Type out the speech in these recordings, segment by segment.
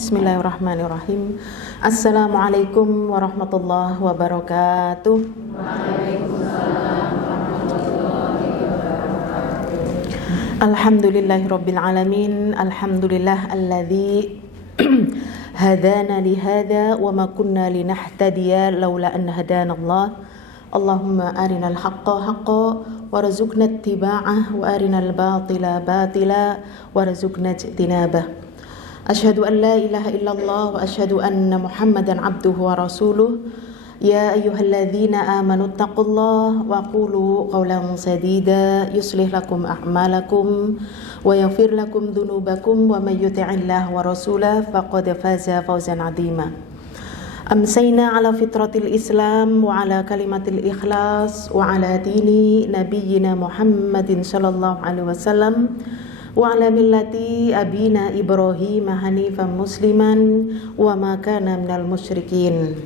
Bismillahirrahmanirrahim. Assalamualaikum warahmatullahi wabarakatuh. Waalaikumsalam warahmatullahi wabarakatuh. Alhamdulillahirabbil alamin. Alhamdulillah alladzi hadana li hadza wa ma kunna linahtadiya laula an hadana Allah. Allahumma arinal haqqa haqqan warzuqna ittiba'ah wa arinal batila batila warzuqna ijtinabah. Asyhadu an la ilaha illallah wa asyhadu anna Muhammadan abduhu wa rasuluh. Ya ayyuhalladzina amanu taqullaha wa qulu qawlan sadida yuslih lakum a'malakum wa yaghfir lakum dhunubakum wa may yuti'illah wa rasulahu faqad faza fawzan 'azima. Amsayna ala fitratil Islam wa ala kalimatil ikhlas wa ala dini nabiyyina Muhammadin sallallahu alaihi wasallam wa ala millati abina Ibrahim hanifan musliman wa ma kana minal musyrikin.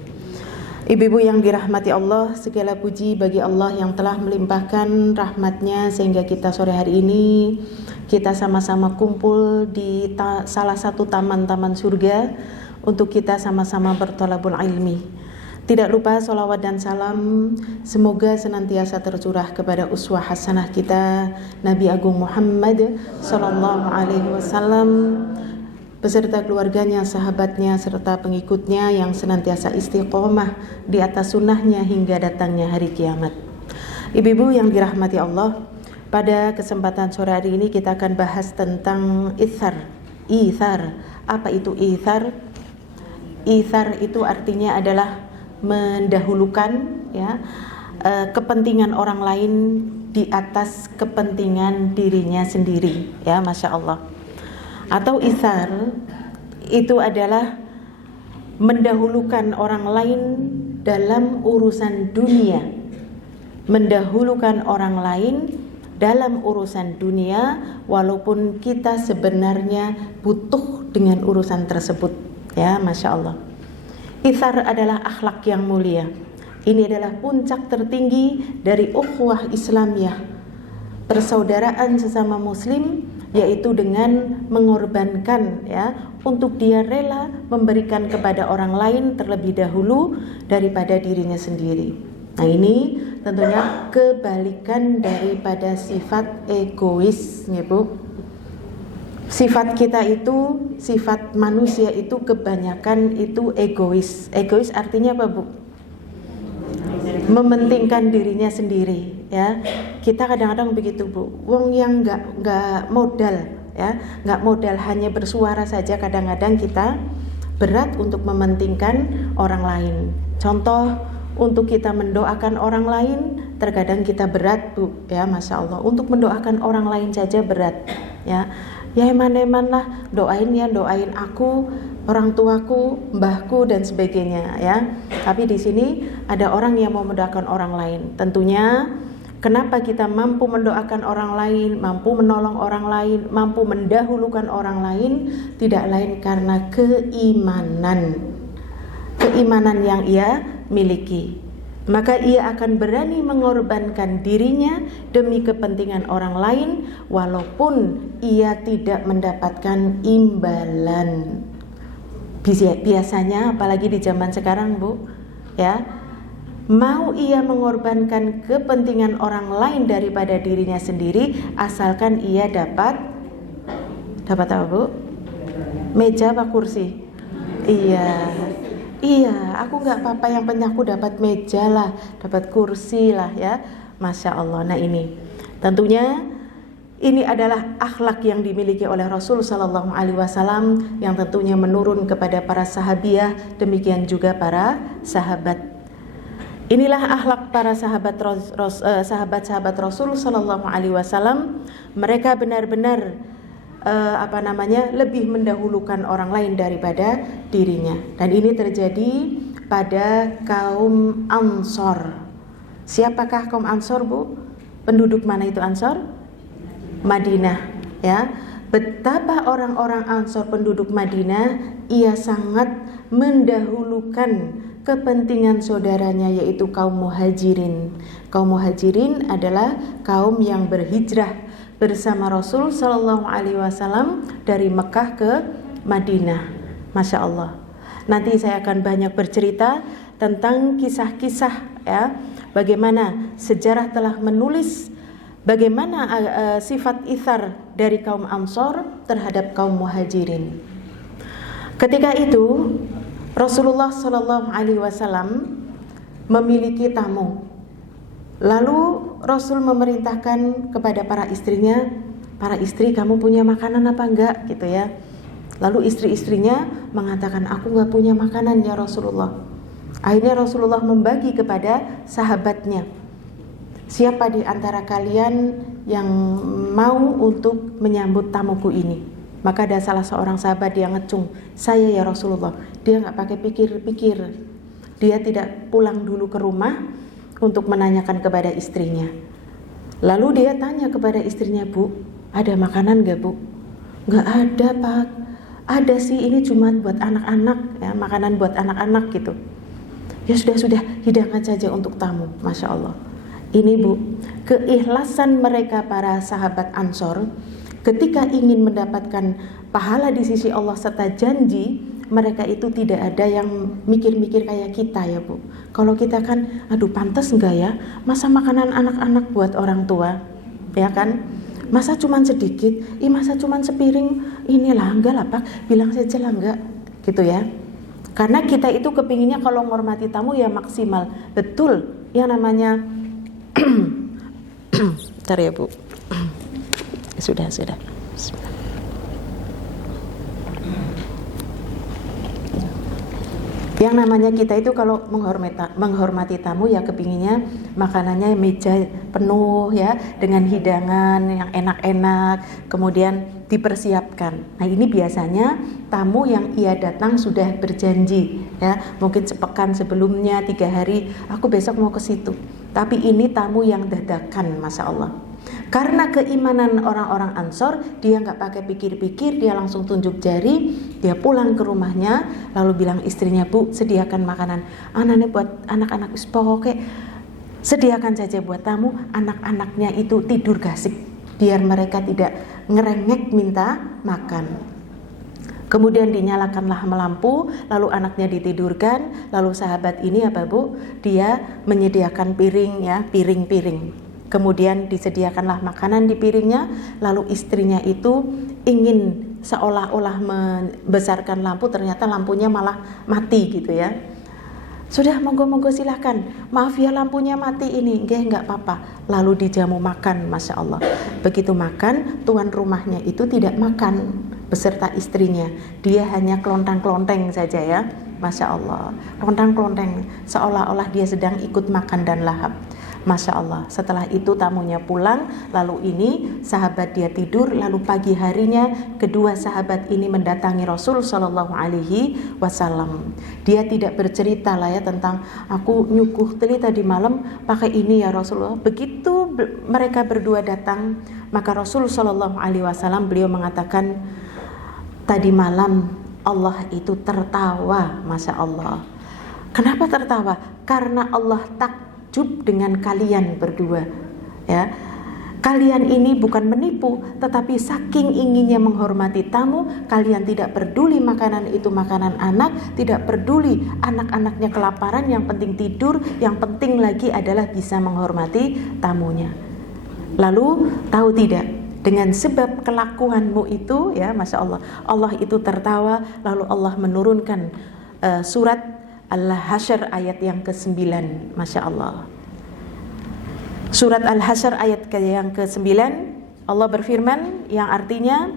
Ibu-ibu yang dirahmati Allah, segala puji bagi Allah yang telah melimpahkan rahmatnya sehingga kita sore hari ini kita sama-sama kumpul di salah satu taman-taman surga untuk kita sama-sama bertolabul ilmi. Tidak lupa sholawat dan salam semoga senantiasa tercurah kepada uswah hasanah kita Nabi Agung Muhammad sallallahu alaihi wasallam beserta keluarganya, sahabatnya serta pengikutnya yang senantiasa istiqomah di atas sunnahnya hingga datangnya hari kiamat. Ibu-ibu yang dirahmati Allah, pada kesempatan sore hari ini kita akan bahas tentang ithar. Apa itu ithar? Ithar itu artinya adalah mendahulukan kepentingan orang lain di atas kepentingan dirinya sendiri, ya, Masya Allah. Atau ithar itu adalah mendahulukan orang lain dalam urusan dunia, mendahulukan orang lain dalam urusan dunia walaupun kita sebenarnya butuh dengan urusan tersebut, ya, Masya Allah. Ithar adalah akhlak yang mulia. Ini adalah puncak tertinggi dari ukhuwah Islamiyah, persaudaraan sesama muslim, yaitu dengan mengorbankan, ya, untuk dia rela memberikan kepada orang lain terlebih dahulu daripada dirinya sendiri. Nah, ini tentunya kebalikan daripada sifat egois, ya Bu. Sifat kita itu, sifat manusia itu kebanyakan itu egois. Egois artinya apa, Bu? Mementingkan dirinya sendiri, ya. Kita kadang-kadang begitu, Bu. Wong yang nggak modal, ya, nggak modal hanya bersuara saja, kadang-kadang kita berat untuk mementingkan orang lain. Contoh, untuk kita mendoakan orang lain, terkadang kita berat, Bu, ya, Masya Allah. Untuk mendoakan orang lain saja berat, ya. Ya eman-eman lah, doain aku, orang tuaku, mbahku dan sebagainya, ya. Tapi di sini ada orang yang mau mendoakan orang lain. Tentunya kenapa kita mampu mendoakan orang lain, mampu menolong orang lain, mampu mendahulukan orang lain, tidak lain karena keimanan yang ia miliki. Maka ia akan berani mengorbankan dirinya demi kepentingan orang lain walaupun ia tidak mendapatkan imbalan. Biasanya apalagi di zaman sekarang, Bu, ya, mau ia mengorbankan kepentingan orang lain daripada dirinya sendiri asalkan ia dapat apa, Bu? Meja apa kursi? Iya, aku nggak apa-apa, yang penting aku dapat meja lah, dapat kursi lah, ya, Masya Allah. Nah, ini tentunya ini adalah akhlak yang dimiliki oleh Rasul Sallallahu Alaihi Wasallam yang tentunya menurun kepada para sahabiah, demikian juga para sahabat. Inilah akhlak para sahabat-sahabat Rasul Sallallahu Alaihi Wasallam. Mereka benar-benar lebih mendahulukan orang lain daripada dirinya. Dan ini terjadi pada kaum Ansor. Siapakah kaum Ansor, Bu? Penduduk mana itu Ansor? Madinah, ya. Betapa orang-orang Ansor penduduk Madinah, ia sangat mendahulukan kepentingan saudaranya, yaitu kaum Muhajirin. Kaum Muhajirin adalah kaum yang berhijrah bersama Rasul Sallallahu Alaihi Wasallam dari Mekah ke Madinah. Masya Allah. Nanti saya akan banyak bercerita tentang kisah-kisah ya, bagaimana sejarah telah menulis bagaimana sifat ithar dari kaum Ansor terhadap kaum Muhajirin. Ketika itu Rasulullah Shallallahu Alaihi Wasallam memiliki tamu. Lalu Rasul memerintahkan kepada para istrinya, para istri kamu punya makanan apa enggak gitu ya. Lalu istri-istrinya mengatakan aku enggak punya makanan ya Rasulullah. Akhirnya Rasulullah membagi kepada sahabatnya, siapa di antara kalian yang mau untuk menyambut tamuku ini? Maka ada salah seorang sahabat yang ngecung, saya ya Rasulullah. Dia enggak pakai pikir-pikir, dia tidak pulang dulu ke rumah untuk menanyakan kepada istrinya. Lalu dia tanya kepada istrinya, Bu, ada makanan gak Bu? Gak ada Pak. Ada sih, ini cuma buat anak-anak ya, makanan buat anak-anak gitu. Ya sudah, hidangkan saja untuk tamu. Masya Allah. Ini Bu, keikhlasan mereka para sahabat Ansor ketika ingin mendapatkan pahala di sisi Allah serta janji, mereka itu tidak ada yang mikir-mikir kayak kita ya Bu. Kalau kita kan, aduh pantas enggak ya, masa makanan anak-anak buat orang tua, ya kan? Masa cuman sedikit, masa cuman sepiring, inilah enggak lah Pak, bilang saja lah enggak, gitu ya. Karena kita itu kepinginnya kalau menghormati tamu ya maksimal, betul. Yang namanya, bentar ya Bu, sudah. Bismillah. Yang namanya kita itu kalau menghormati tamu ya kepinginnya makanannya meja penuh ya, dengan hidangan yang enak-enak, kemudian dipersiapkan. Nah ini biasanya tamu yang ia datang sudah berjanji ya, mungkin sepekan sebelumnya, 3 hari, aku besok mau ke situ. Tapi ini tamu yang dadakan, Masya Allah. Karena keimanan orang-orang Ansor, dia nggak pakai pikir-pikir, dia langsung tunjuk jari, dia pulang ke rumahnya, lalu bilang istrinya, Bu, sediakan makanan. Anaknya buat anak-anak pokoknya sediakan saja buat tamu, anak-anaknya itu tidur gasik, biar mereka tidak ngerengek minta makan. Kemudian dinyalakanlah lampu, lalu anaknya ditidurkan, lalu sahabat ini apa Bu? Dia menyediakan piring ya, piring-piring. Kemudian disediakanlah makanan di piringnya, lalu istrinya itu ingin seolah-olah membesarkan lampu, ternyata lampunya malah mati gitu ya. Sudah, monggo silahkan, maaf ya lampunya mati ini, enggak apa-apa. Lalu dijamu makan, Masya Allah. Begitu makan, tuan rumahnya itu tidak makan beserta istrinya, dia hanya kelontang-kelonteng saja ya, Masya Allah. Kelontang-kelonteng, seolah-olah dia sedang ikut makan dan lahap. Masya Allah. Setelah itu tamunya pulang, lalu ini sahabat dia tidur, lalu pagi harinya kedua sahabat ini mendatangi Rasul Shallallahu Alaihi Wasallam. Dia tidak bercerita lah ya tentang aku nyuguh teli tadi malam pakai ini ya Rasulullah. Begitu mereka berdua datang, maka Rasul Shallallahu Alaihi Wasallam beliau mengatakan, tadi malam Allah itu tertawa, Masya Allah. Kenapa tertawa? Karena Allah takjub dengan kalian berdua ya. Kalian ini bukan menipu, tetapi saking inginnya menghormati tamu, kalian tidak peduli makanan itu makanan anak, tidak peduli anak-anaknya kelaparan, yang penting tidur, yang penting lagi adalah bisa menghormati tamunya. Lalu tahu tidak, dengan sebab kelakuanmu itu ya, Masya Allah, Allah itu tertawa, lalu Allah menurunkan surat Al-Hasyr ayat yang ke-9, Masya Allah. Surat Al-Hasyr ayat yang ke-9, Allah berfirman yang artinya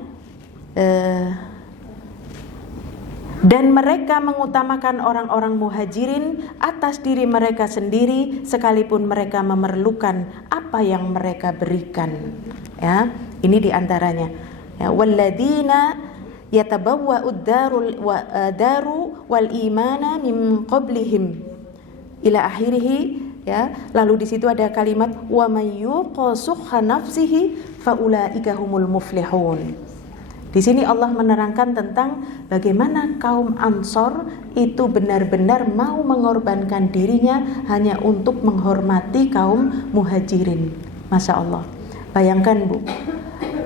dan mereka mengutamakan orang-orang muhajirin atas diri mereka sendiri sekalipun mereka memerlukan apa yang mereka berikan. Ya, ini diantaranya. Ya, walladzina yatabawwa'ud daru wal imana min qablihim ila akhirih ya. Lalu di situ ada kalimat wa may yuqasukha nafsihi faulaika humul muflihun. Di sini Allah menerangkan tentang bagaimana kaum Ansor itu benar-benar mau mengorbankan dirinya hanya untuk menghormati kaum Muhajirin. Masya Allah. Bayangkan Bu,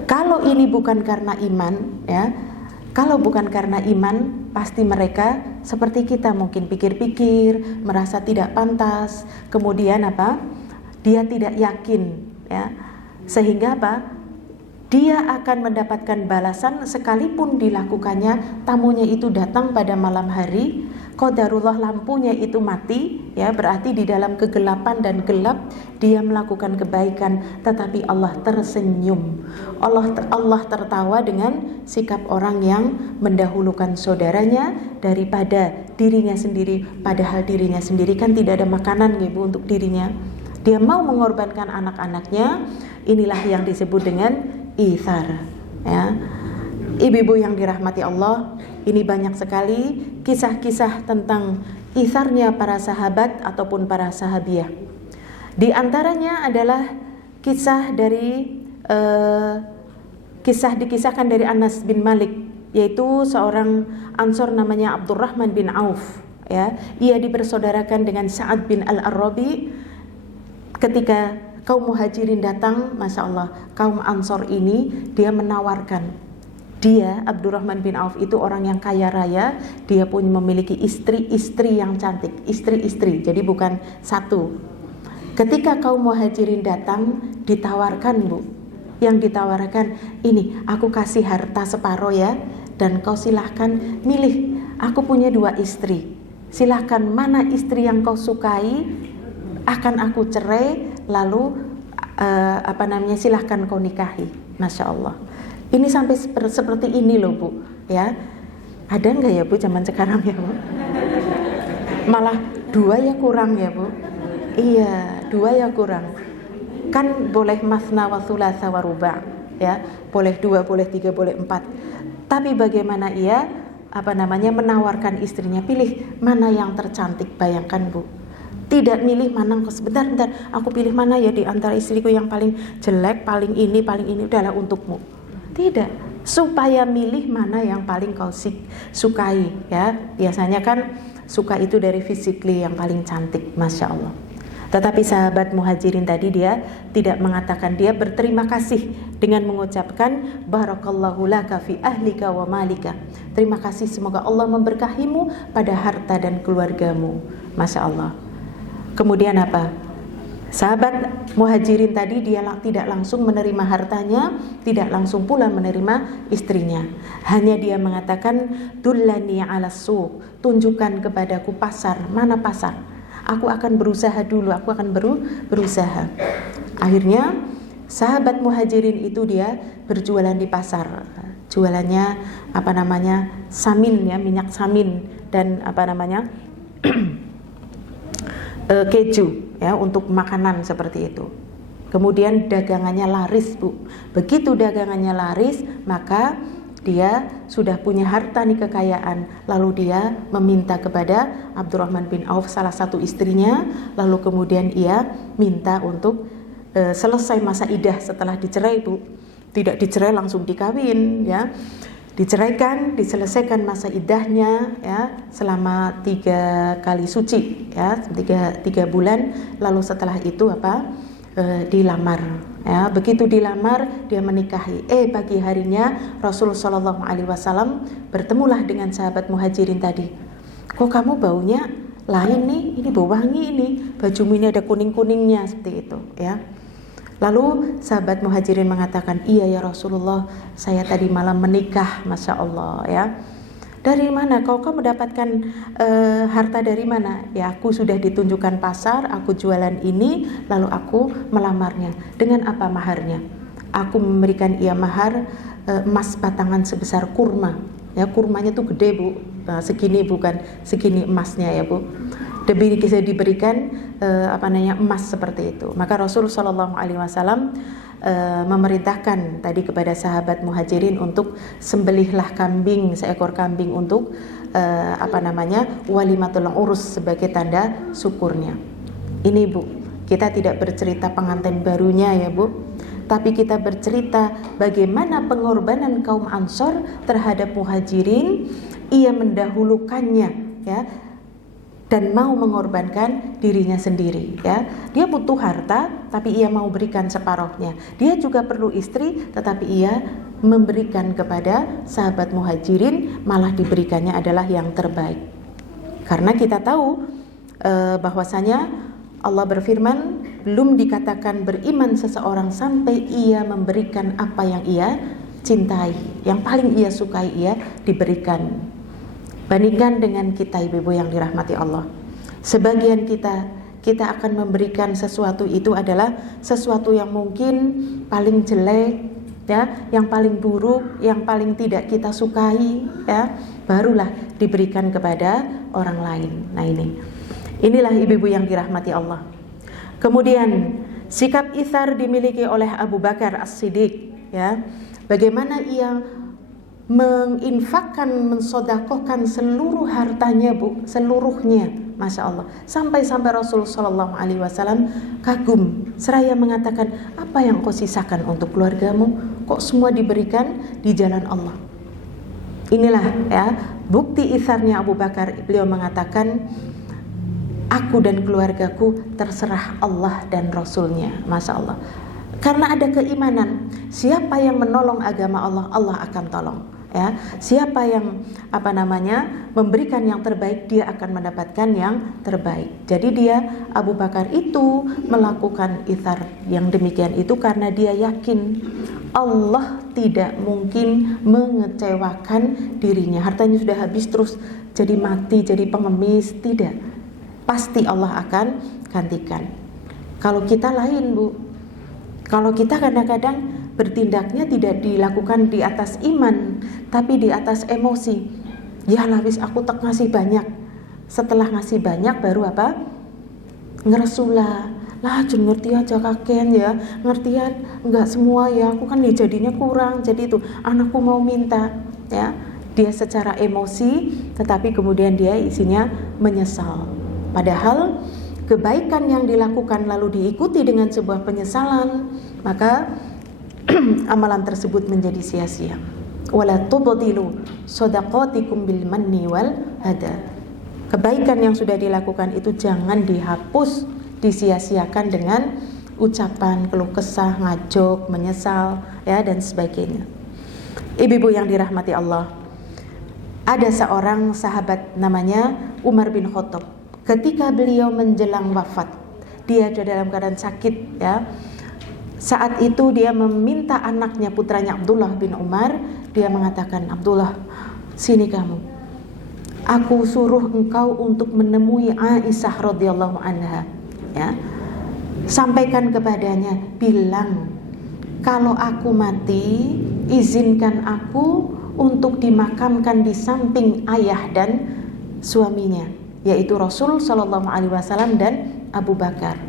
kalau ini bukan karena iman ya, kalau bukan karena iman, pasti mereka seperti kita, mungkin pikir-pikir, merasa tidak pantas, kemudian dia tidak yakin, ya, sehingga dia akan mendapatkan balasan sekalipun dilakukannya. Tamunya itu datang pada malam hari, qadarullah lampunya itu mati, ya, berarti di dalam kegelapan dan gelap dia melakukan kebaikan, tetapi Allah tersenyum. Allah tertawa dengan sikap orang yang mendahulukan saudaranya daripada dirinya sendiri, padahal dirinya sendiri kan tidak ada makanan, Ibu, untuk dirinya. Dia mau mengorbankan anak-anaknya. Inilah yang disebut dengan ithar, ya. Ibu-ibu yang dirahmati Allah, ini banyak sekali kisah-kisah tentang itharnya para sahabat ataupun para sahabiah. Di antaranya adalah kisah dikisahkan dari Anas bin Malik, yaitu seorang Ansor namanya Abdurrahman bin Auf, ya. Ia dipersaudarakan dengan Sa'ad bin Al-Arabi. Ketika kaum muhajirin datang, Masya Allah, kaum Ansor ini dia menawarkan. Dia, Abdurrahman bin Auf itu orang yang kaya raya. Dia pun memiliki istri-istri yang cantik, istri-istri, jadi bukan satu. Ketika kaum muhajirin datang, ditawarkan, Bu. Yang ditawarkan, ini aku kasih harta separuh, ya, dan kau silahkan milih. Aku punya 2 istri, silahkan mana istri yang kau sukai, akan aku cerai, lalu silahkan kau nikahi. Masya Allah, ini sampai seperti ini loh, Bu, ya. Ada nggak ya, Bu, zaman sekarang, ya, Bu? Malah 2 ya kurang, ya, Bu. Iya, 2 ya kurang. Kan boleh masna wa thulatha wa ruba', ya. Boleh 2, boleh 3, boleh 4. Tapi bagaimana ia menawarkan istrinya, pilih mana yang tercantik. Bayangkan, Bu. Tidak milih mana, sebentar, aku pilih mana ya di antara istriku yang paling jelek, paling ini, udahlah untukmu. Tidak, supaya milih mana yang paling kau sukai, ya. Biasanya kan suka itu dari physically yang paling cantik, Masya Allah. Tetapi sahabat muhajirin tadi dia tidak mengatakan, dia berterima kasih dengan mengucapkan barakallahu laka fi ahlika wa malika. Terima kasih, semoga Allah memberkahimu pada harta dan keluargamu. Masya Allah. Kemudian sahabat muhajirin tadi dia tidak langsung menerima hartanya, tidak langsung pula menerima istrinya. Hanya dia mengatakan, dullani ala suq, tunjukkan kepadaku pasar. Mana pasar? Aku akan berusaha dulu, aku akan berusaha. Akhirnya sahabat muhajirin itu dia berjualan di pasar. Jualannya samin, ya, minyak samin dan keju, ya, untuk makanan seperti itu. Kemudian dagangannya laris, Bu. Begitu dagangannya laris, maka dia sudah punya harta nih, kekayaan. Lalu dia meminta kepada Abdurrahman bin Auf, salah satu istrinya. Lalu kemudian ia minta untuk selesai masa iddah setelah dicerai, Bu. Tidak dicerai langsung dikawin, ya. Diceraikan, diselesaikan masa iddahnya, ya, selama 3 kali suci, ya, 3 bulan. Lalu setelah itu dilamar, ya. Begitu dilamar dia menikahi. Pagi harinya Rasul Shallallahu Alaihi Wasallam bertemulah dengan sahabat muhajirin tadi. Kok kamu baunya lain nih? Ini bau wangi ini. Bajumu ini ada kuning-kuningnya, seperti itu, ya. Lalu sahabat muhajirin mengatakan, iya ya Rasulullah, saya tadi malam menikah. Masya Allah, ya. Dari mana kau mendapatkan harta dari mana? Ya, aku sudah ditunjukkan pasar, aku jualan ini, lalu aku melamarnya. Dengan apa maharnya? Aku memberikan ia mahar emas batangan sebesar kurma. Ya, kurmanya tuh gede, Bu. Segini, bukan segini emasnya, ya, Bu. Bisa diberikan emas seperti itu. Maka Rasul Shallallahu Alaihi Wasallam memerintahkan tadi kepada sahabat muhajirin untuk sembelihlah kambing, seekor kambing untuk walimatul urus, sebagai tanda syukurnya. Ini, Bu, kita tidak bercerita pengantin barunya, ya, Bu, tapi kita bercerita bagaimana pengorbanan kaum Ansor terhadap muhajirin. Ia mendahulukannya, ya. dan mau mengorbankan dirinya sendiri, ya. Dia butuh harta tapi ia mau berikan separuhnya. Dia juga perlu istri tetapi ia memberikan kepada sahabat Muhajirin, malah diberikannya adalah yang terbaik. Karena kita tahu bahwasanya Allah berfirman, belum dikatakan beriman seseorang sampai ia memberikan apa yang ia cintai, yang paling ia sukai ia diberikan. Bandingkan dengan kita ibu-ibu yang dirahmati Allah. Sebagian kita akan memberikan sesuatu itu adalah sesuatu yang mungkin paling jelek, ya, yang paling buruk, yang paling tidak kita sukai, ya, barulah diberikan kepada orang lain. Nah inilah ibu-ibu yang dirahmati Allah. Kemudian sikap itsar dimiliki oleh Abu Bakar As-Siddiq, ya. Bagaimana ia menginfakkan, mensodakohkan seluruh hartanya, Bu, seluruhnya, Masya Allah. Sampai Rasul Sallallahu Alaihi Wasallam kagum, seraya mengatakan, apa yang kau sisakan untuk keluargamu? Kok semua diberikan di jalan Allah? Inilah, ya, bukti itsarnya Abu Bakar. Beliau mengatakan, aku dan keluargaku terserah Allah dan Rasulnya. Masya Allah. Karena ada keimanan, siapa yang menolong agama Allah, Allah akan tolong. Ya, siapa yang memberikan yang terbaik, dia akan mendapatkan yang terbaik. Jadi dia, Abu Bakar itu melakukan itsar yang demikian itu karena dia yakin Allah tidak mungkin mengecewakan dirinya. Hartanya sudah habis terus jadi mati, jadi pengemis, tidak. Pasti Allah akan gantikan. Kalau kita lain, Bu. Kalau kita kadang-kadang bertindaknya tidak dilakukan di atas iman, tapi di atas emosi. Ya lah wis aku tak ngasih banyak. Setelah ngasih banyak baru apa? Ngeresula. Lah jen ngerti aja kaken ya. Ngertian enggak semua ya. Aku kan ya jadinya kurang. Jadi itu anakku mau minta, ya. Dia secara emosi tetapi kemudian dia isinya menyesal. Padahal kebaikan yang dilakukan lalu diikuti dengan sebuah penyesalan, maka amalan tersebut menjadi sia-sia. Wala tubdilu shadaqatikum bil manni wal adha. Kebaikan yang sudah dilakukan itu jangan dihapus, disia-siakan dengan ucapan keluh kesah, ngajok, menyesal, ya, dan sebagainya. Ibu-ibu yang dirahmati Allah, ada seorang sahabat namanya Umar bin Khattab. Ketika beliau menjelang wafat, dia dalam keadaan sakit, ya. Saat itu dia meminta anaknya, putranya Abdullah bin Umar. Dia mengatakan, Abdullah, sini kamu. Aku suruh engkau untuk menemui Aisyah radhiyallahu anha, ya. Sampaikan kepadanya, bilang, kalau aku mati, izinkan aku untuk dimakamkan di samping ayah dan suaminya, yaitu Rasul Sallallahu Alaihi Wasallam dan Abu Bakar.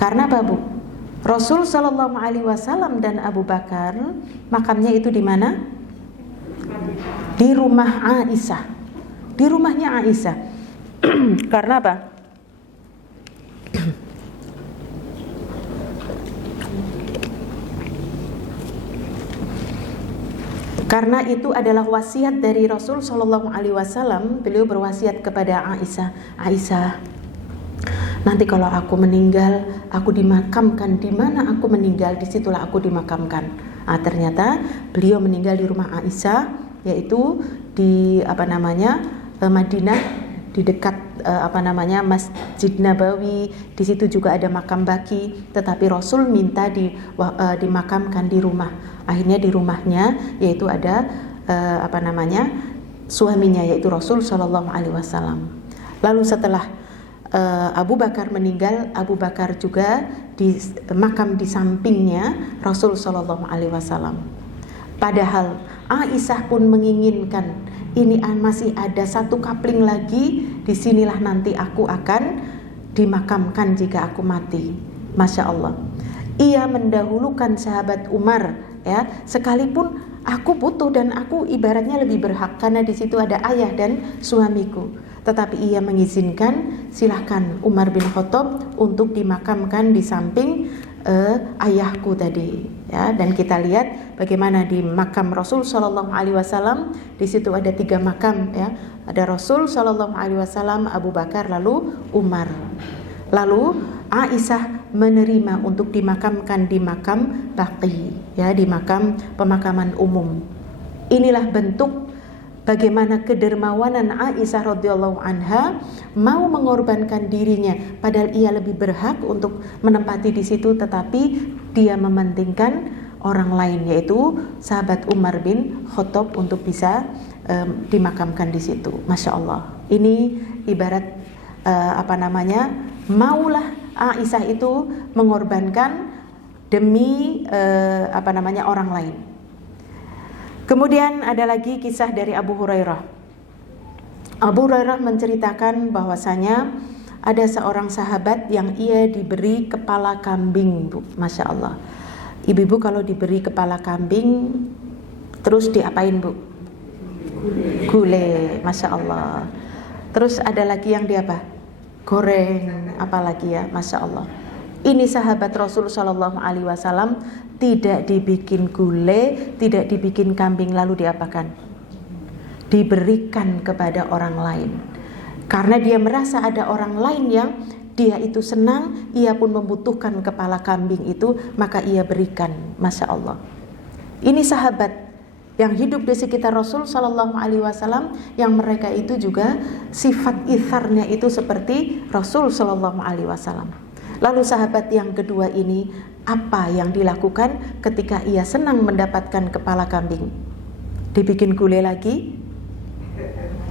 Karena apa, Bu? Rasul Sallallahu Alaihi Wasallam dan Abu Bakar makamnya itu di mana? Di rumah Aisyah, di rumahnya Aisyah. Karena apa? Karena itu adalah wasiat dari Rasul Sallallahu Alaihi Wasallam. Beliau berwasiat kepada Aisyah, Aisyah, nanti kalau aku meninggal, aku dimakamkan di mana aku meninggal, disitulah aku dimakamkan. Ternyata beliau meninggal di rumah Aisyah, yaitu di Madinah, di dekat Masjid Nabawi. Di situ juga ada makam Baqi, tetapi Rasul minta dimakamkan di rumah. Akhirnya di rumahnya, yaitu ada suaminya, yaitu Rasul Shallallahu Alaihi Wasallam. Lalu setelah Abu Bakar meninggal, Abu Bakar juga di makam di sampingnya Rasul Shallallahu Alaihi Wasallam. Padahal Aisyah pun menginginkan, ini masih ada satu kapling lagi, disinilah nanti aku akan dimakamkan jika aku mati. Masya Allah, ia mendahulukan sahabat Umar, ya, sekalipun aku butuh dan aku ibaratnya lebih berhak karena di situ ada ayah dan suamiku. Tetapi ia mengizinkan, silahkan Umar bin Khattab untuk dimakamkan di samping ayahku tadi, ya. Dan kita lihat bagaimana di makam Rasul Shallallahu Alaihi Wasallam, di situ ada 3 makam, ya. Ada Rasul Shallallahu Alaihi Wasallam, Abu Bakar, lalu Umar. Lalu Aisyah menerima untuk dimakamkan di makam Baqi, ya, di makam pemakaman umum. Inilah bentuk bagaimana kedermawanan Aisyah radhiyallahu anha mau mengorbankan dirinya, padahal ia lebih berhak untuk menempati di situ, tetapi dia mementingkan orang lain, yaitu sahabat Umar bin Khattab untuk bisa dimakamkan di situ. Masya Allah. Ini ibarat maulah Aisyah itu mengorbankan demi orang lain. Kemudian ada lagi kisah dari Abu Hurairah. Abu Hurairah menceritakan bahwasanya ada seorang sahabat yang ia diberi kepala kambing, Bu. Masya Allah. Ibu-ibu kalau diberi kepala kambing terus diapain, Bu? Gulai, Masya Allah. Terus ada lagi yang diapa? Goreng, apalagi ya, Masya Allah. Ini sahabat Rasul Shallallahu Alaihi Wasallam tidak dibikin gulai, tidak dibikin kambing, lalu diapakan? Diberikan kepada orang lain. Karena dia merasa ada orang lain yang dia itu senang, ia pun membutuhkan kepala kambing itu, maka ia berikan. Masya Allah. Ini sahabat yang hidup di sekitar Rasul Shallallahu Alaihi Wasallam, yang mereka itu juga sifat itharnya itu seperti Rasul Shallallahu Alaihi Wasallam. Lalu sahabat yang kedua ini, apa yang dilakukan ketika ia senang mendapatkan kepala kambing? Dibikin gulai lagi?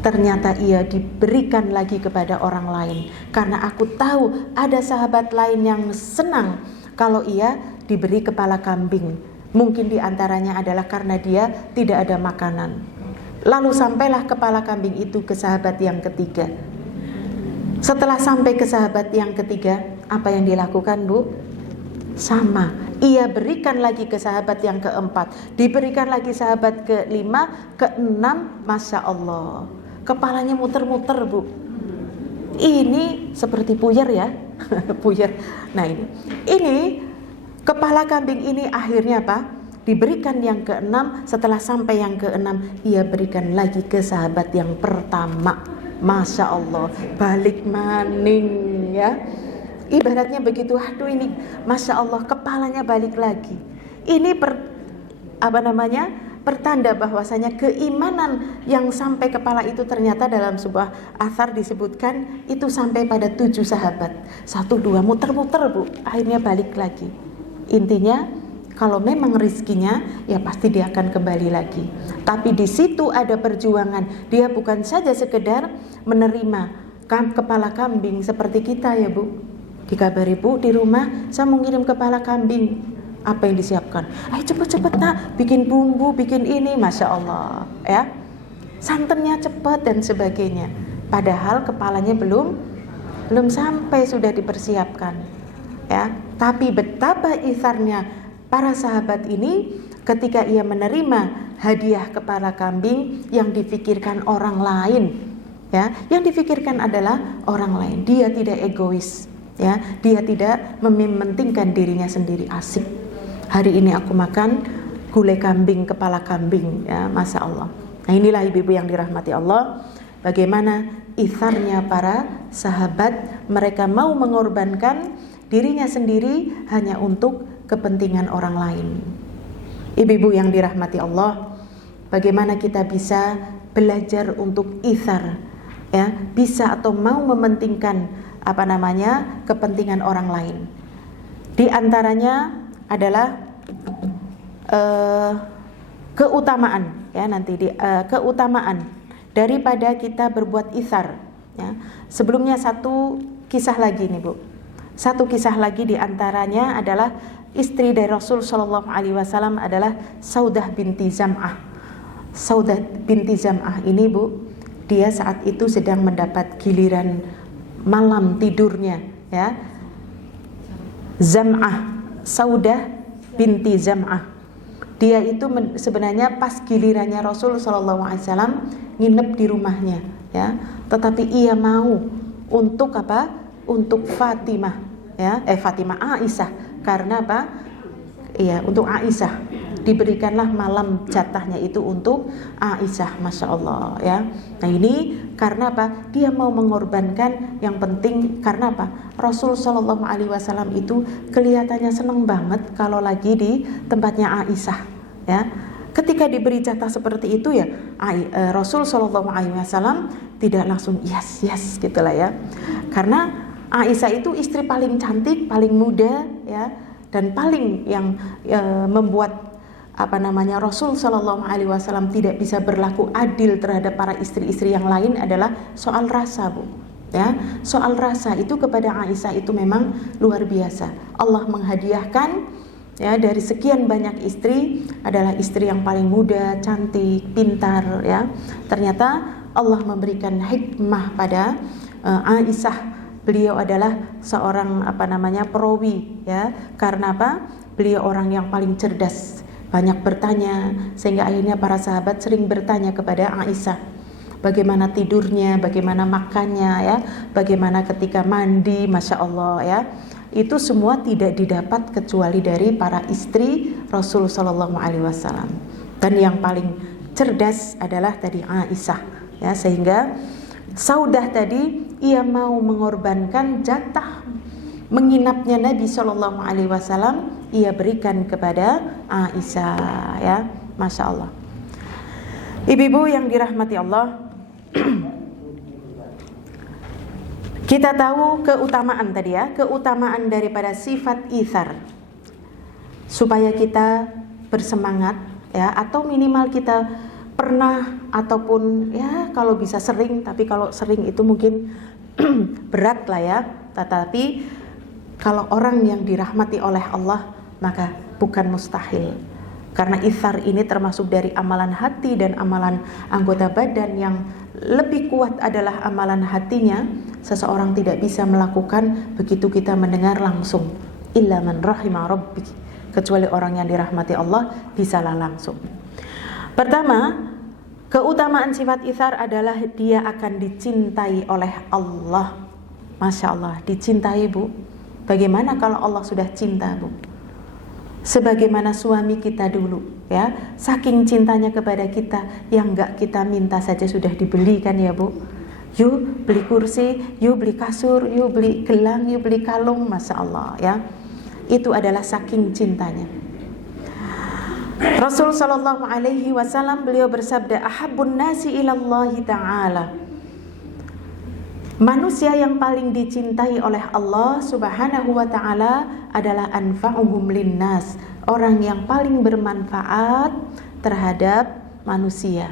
Ternyata ia diberikan lagi kepada orang lain. Karena aku tahu ada sahabat lain yang senang kalau ia diberi kepala kambing. Mungkin diantaranya adalah karena dia tidak ada makanan. Lalu sampailah kepala kambing itu ke sahabat yang ketiga. Setelah sampai ke sahabat yang ketiga, apa yang dilakukan, Bu? Sama, ia berikan lagi ke sahabat yang keempat, diberikan lagi sahabat kelima, keenam. Masya Allah, kepalanya muter-muter, Bu. Ini seperti puyer ya. Puyer. Nah ini kepala kambing ini akhirnya apa? Diberikan yang keenam. Setelah sampai yang keenam, ia berikan lagi ke sahabat yang pertama. Masya Allah, balik maning ya. Ibaratnya begitu, aduh ini Masya Allah, kepalanya balik lagi. Ini pertanda bahwasanya keimanan yang sampai kepala itu ternyata dalam sebuah athar disebutkan itu sampai pada 7 sahabat. 1, 2, muter-muter, Bu, akhirnya balik lagi. Intinya kalau memang rizkinya, ya pasti dia akan kembali lagi. Tapi di situ ada perjuangan. Dia bukan saja sekedar menerima kepala kambing seperti kita ya, Bu. Dikabari, Bu, di rumah saya mau ngirim kepala kambing. Apa yang disiapkan? Ayo cepet-cepet nak, bikin bumbu, bikin ini, Masya Allah, ya. Santannya cepat dan sebagainya. Padahal kepalanya belum sampai sudah dipersiapkan, ya. Tapi betapa itharnya para sahabat ini ketika ia menerima hadiah kepala kambing yang difikirkan orang lain, ya, yang difikirkan adalah orang lain. Dia tidak egois, ya, dia tidak mementingkan dirinya sendiri. Asik, hari ini aku makan gulai kambing, kepala kambing, ya, Masya Allah. Nah inilah ibu-ibu yang dirahmati Allah, bagaimana itharnya para sahabat. Mereka mau mengorbankan dirinya sendiri hanya untuk kepentingan orang lain. Ibu-ibu yang dirahmati Allah, bagaimana kita bisa belajar untuk ithar, ya, bisa atau mau mementingkan kepentingan orang lain. Di antaranya adalah keutamaan, ya, keutamaan daripada kita berbuat ithar, ya. Sebelumnya satu kisah lagi nih, Bu. Satu kisah lagi di antaranya adalah istri dari Rasul Shallallahu Alaihi Wasallam adalah Saudah binti Zam'ah. Saudah binti Zam'ah ini, Bu, dia saat itu sedang mendapat giliran malam tidurnya, ya. Zam'ah, Saudah binti Zam'ah. Dia itu sebenarnya pas gilirannya Rasul Shallallahu Alaihi Wasallam nginep di rumahnya, ya. Tetapi ia mau untuk apa? Untuk Fatimah, ya, Fatimah, Aisyah. Karena apa? Iya, untuk Aisyah diberikanlah malam jatahnya itu untuk Aisyah, masya Allah ya. Nah ini karena apa? Dia mau mengorbankan yang penting karena apa? Rasul Shallallahu Alaihi Wasallam itu kelihatannya seneng banget kalau lagi di tempatnya Aisyah ya. Ketika diberi jatah seperti itu ya, Rasul Shallallahu Alaihi Wasallam tidak langsung yes gitulah ya. Karena Aisyah itu istri paling cantik, paling muda ya, dan paling yang membuat Rasul Shallallahu Alaihi Wasallam tidak bisa berlaku adil terhadap para istri-istri yang lain adalah soal rasa, Bu. Ya, soal rasa itu kepada Aisyah itu memang luar biasa. Allah menghadiahkan ya dari sekian banyak istri adalah istri yang paling muda, cantik, pintar ya. Ternyata Allah memberikan hikmah pada Aisyah. Beliau adalah seorang perawi ya. Karena apa? Beliau orang yang paling cerdas, banyak bertanya, sehingga akhirnya para sahabat sering bertanya kepada Aisyah bagaimana tidurnya, bagaimana makannya ya, bagaimana ketika mandi, masya Allah ya. Itu semua tidak didapat kecuali dari para istri Rasul Shallallahu Alaihi Wasallam. Dan yang paling cerdas adalah tadi Aisyah ya, sehingga Saudah tadi ia mau mengorbankan jatah menginapnya Nabi Shallallahu Alaihi Wasallam, ia berikan kepada Aisyah ya, masya Allah. Ibu-ibu yang dirahmati Allah, kita tahu keutamaan tadi ya, keutamaan daripada sifat itsar, supaya kita bersemangat ya, atau minimal kita pernah ataupun ya kalau bisa sering, tapi kalau sering itu mungkin berat lah ya. Tetapi kalau orang yang dirahmati oleh Allah maka bukan mustahil. Karena itsar ini termasuk dari amalan hati dan amalan anggota badan yang lebih kuat adalah amalan hatinya. Seseorang tidak bisa melakukan begitu kita mendengar langsung. Illa man rahima rabbi. Kecuali orang yang dirahmati Allah bisalah langsung. Pertama, keutamaan sifat itsar adalah dia akan dicintai oleh Allah. Masya Allah, dicintai, Bu. Bagaimana kalau Allah sudah cinta, Bu? Sebagaimana suami kita dulu ya, saking cintanya kepada kita, yang enggak kita minta saja sudah dibelikan ya, Bu. Yuk beli kursi, yuk beli kasur, yuk beli gelang, yuk beli kalung, Masya Allah ya. Itu adalah saking cintanya. Rasul Shallallahu Alaihi Wasallam beliau bersabda, ahabbun nasi ilallahi ta'ala, manusia yang paling dicintai oleh Allah Subhanahu wa ta'ala adalah anfa'uhum linnas, orang yang paling bermanfaat terhadap manusia.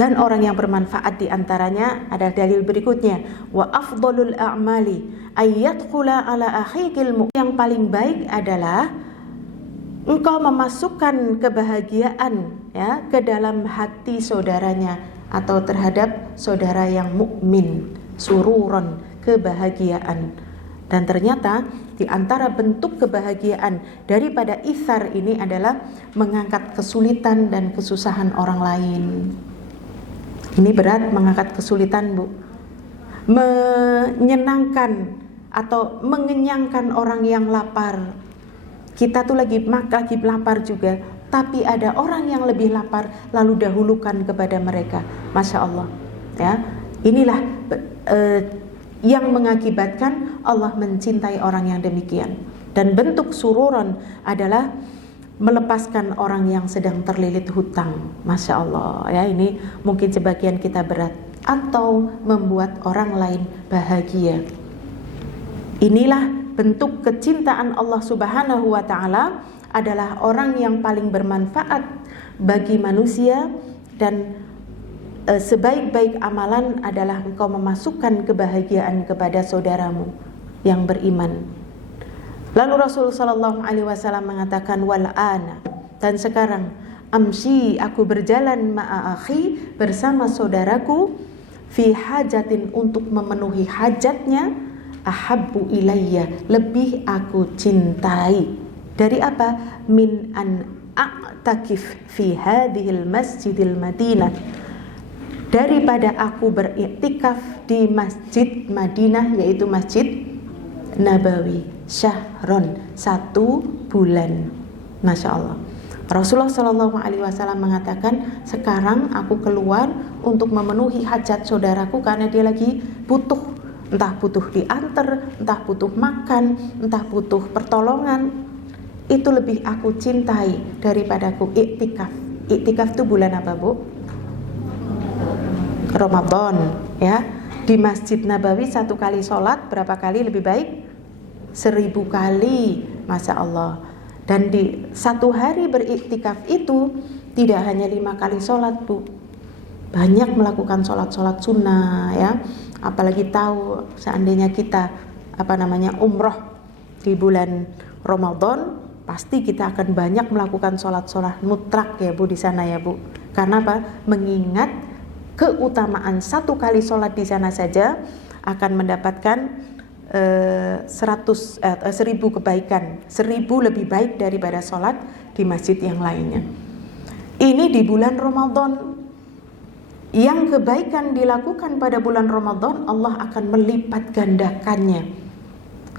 Dan orang yang bermanfaat diantaranya ada dalil berikutnya, wa afdalul a'mali ayyadkhula ala akhikil mu'min, yang paling baik adalah engkau memasukkan kebahagiaan ya ke dalam hati saudaranya atau terhadap saudara yang mukmin, sururon, kebahagiaan. Dan ternyata di antara bentuk kebahagiaan daripada itsar ini adalah mengangkat kesulitan dan kesusahan orang lain. Ini berat mengangkat kesulitan, Bu. Menyenangkan atau mengenyangkan orang yang lapar. Kita tuh lagi lapar juga, tapi ada orang yang lebih lapar, lalu dahulukan kepada mereka. Masya Allah ya. Inilah yang mengakibatkan Allah mencintai orang yang demikian. Dan bentuk sururan adalah melepaskan orang yang sedang terlilit hutang. Masya Allah ya, ini mungkin sebagian kita berat. Atau membuat orang lain bahagia. Inilah bentuk kecintaan Allah Subhanahu wa ta'ala, adalah orang yang paling bermanfaat bagi manusia. Dan sebaik-baik amalan adalah engkau memasukkan kebahagiaan kepada saudaramu yang beriman. Lalu Rasul Sallallahu Alaihi Wasallam mengatakan, wal ana, dan sekarang amsi, aku berjalan ma'a akhi, bersama saudaraku, fi hajatin, untuk memenuhi hajatnya, ahabbu ilayya, lebih aku cintai dari apa? Min an a'takif fi hadhil masjidil Madinah, daripada aku beriktikaf di Masjid Madinah, yaitu Masjid nabawi, syahron, 1 bulan. Masya Allah. Rasulullah Shallallahu Alaihi Wasallam mengatakan, sekarang aku keluar untuk memenuhi hajat saudaraku karena dia lagi butuh, entah butuh diantar, entah butuh makan, entah butuh pertolongan. Itu lebih aku cintai daripada aku iktikaf. Iktikaf itu bulan apa, Bu? Ramadan, ya. Di Masjid Nabawi 1 kali sholat berapa kali lebih baik? 1000 kali, Masya Allah. Dan di 1 hari beriktikaf itu tidak hanya 5 kali sholat, Bu. Banyak melakukan sholat-sholat sunnah, ya. Apalagi tahu seandainya kita umroh di bulan Ramadan, pasti kita akan banyak melakukan sholat-sholat mutlak, ya Bu, di sana, ya Bu. Karena apa? Mengingat keutamaan 1 kali sholat di sana saja akan mendapatkan 1000 kebaikan, 1000 lebih baik daripada sholat di masjid yang lainnya. Ini di bulan Ramadan. Yang kebaikan dilakukan pada bulan Ramadan, Allah akan melipat gandakannya.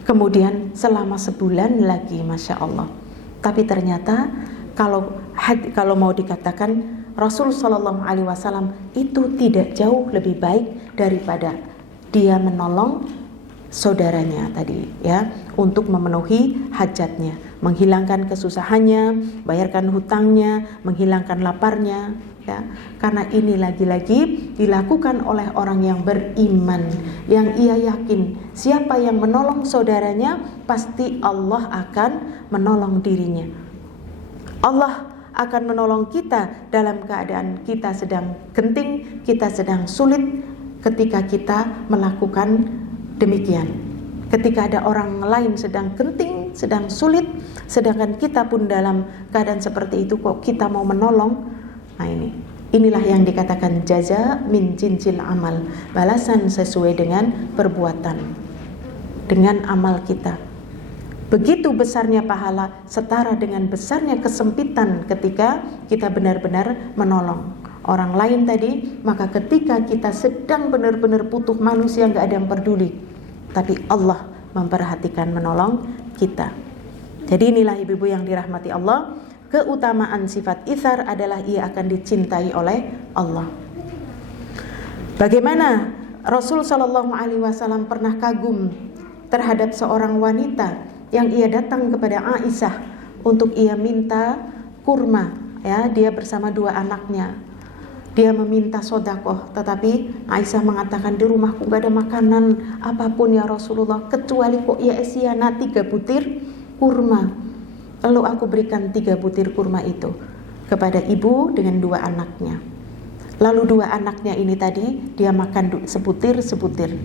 Kemudian selama sebulan lagi, Masya Allah. Tapi ternyata kalau mau dikatakan, Rasul Shallallahu Alaihi Wasallam itu tidak jauh lebih baik daripada dia menolong saudaranya tadi, ya, untuk memenuhi hajatnya, menghilangkan kesusahannya, bayarkan hutangnya, menghilangkan laparnya, ya. Karena ini lagi-lagi dilakukan oleh orang yang beriman, yang ia yakin siapa yang menolong saudaranya pasti Allah akan menolong dirinya. Allah akan menolong kita dalam keadaan kita sedang genting, kita sedang sulit, ketika kita melakukan demikian. Ketika ada orang lain sedang genting, sedang sulit, sedangkan kita pun dalam keadaan seperti itu, kok kita mau menolong? Nah, inilah yang dikatakan jaza min jinsil amal, balasan sesuai dengan perbuatan, dengan amal kita. Begitu besarnya pahala, setara dengan besarnya kesempitan ketika kita benar-benar menolong orang lain tadi. Maka ketika kita sedang benar-benar butuh, manusia nggak ada yang peduli, tapi Allah memperhatikan menolong kita. Jadi inilah ibu-ibu yang dirahmati Allah, keutamaan sifat itsar adalah ia akan dicintai oleh Allah. Bagaimana Rasul Shallallahu Alaihi Wasallam pernah kagum terhadap seorang wanita yang ia datang kepada Aisyah untuk ia minta kurma, ya, dia bersama 2 anaknya. Dia meminta sodakoh, tetapi Aisyah mengatakan, di rumahku gak ada makanan apapun ya Rasulullah, kecuali kok ya esiana 3 butir kurma. Lalu aku berikan 3 butir kurma itu kepada ibu dengan 2 anaknya. Lalu 2 anaknya ini tadi dia makan sebutir-sebutir.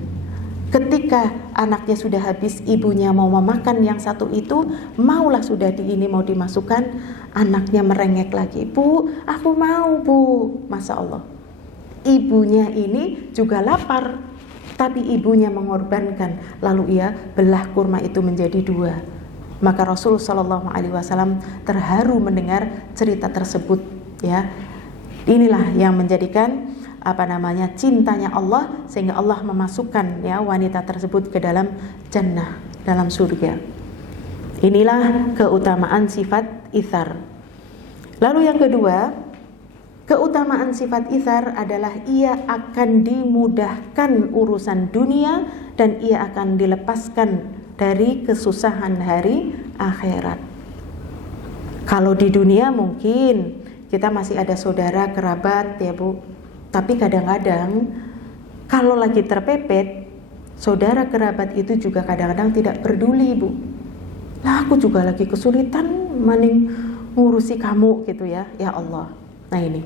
Ketika anaknya sudah habis, ibunya mau memakan yang 1 itu, maulah sudah mau dimasukkan, anaknya merengek lagi, Bu, aku mau, Bu. Masya Allah, ibunya ini juga lapar, tapi ibunya mengorbankan, lalu ia belah kurma itu menjadi 2. Maka Rasulullah Shallallahu Alaihi Wasallam terharu mendengar cerita tersebut, ya. Inilah yang menjadikan cintanya Allah, sehingga Allah memasukkan, ya, wanita tersebut ke dalam jannah, dalam surga. Inilah keutamaan sifat itsar. Lalu yang kedua, keutamaan sifat itsar adalah ia akan dimudahkan urusan dunia dan ia akan dilepaskan dari kesusahan hari akhirat. Kalau di dunia mungkin kita masih ada saudara kerabat, ya Bu. Tapi kadang-kadang kalau lagi terpepet, saudara kerabat itu juga kadang-kadang tidak peduli, Bu. Lah aku juga lagi kesulitan, mending ngurusi kamu gitu, ya. Ya Allah. Nah, ini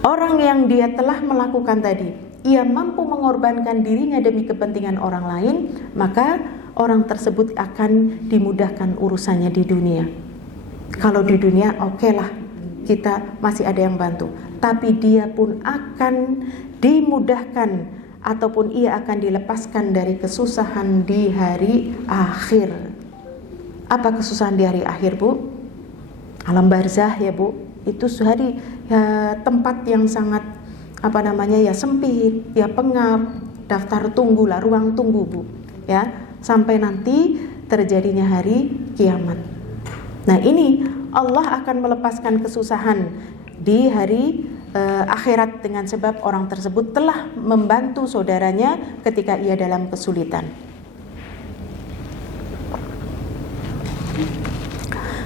orang yang dia telah melakukan tadi, ia mampu mengorbankan dirinya demi kepentingan orang lain, maka orang tersebut akan dimudahkan urusannya di dunia. Kalau di dunia oke lah, kita masih ada yang bantu, tapi dia pun akan dimudahkan ataupun ia akan dilepaskan dari kesusahan di hari akhir. Apa kesusahan di hari akhir, Bu? Alam barzah, ya Bu. Itu hari, ya, tempat yang sangat sempit, ya, pengap, daftar tunggu lah, ruang tunggu, Bu, ya. sampai nanti terjadinya hari kiamat. Nah, ini Allah akan melepaskan kesusahan di hari akhirat dengan sebab orang tersebut telah membantu saudaranya ketika ia dalam kesulitan.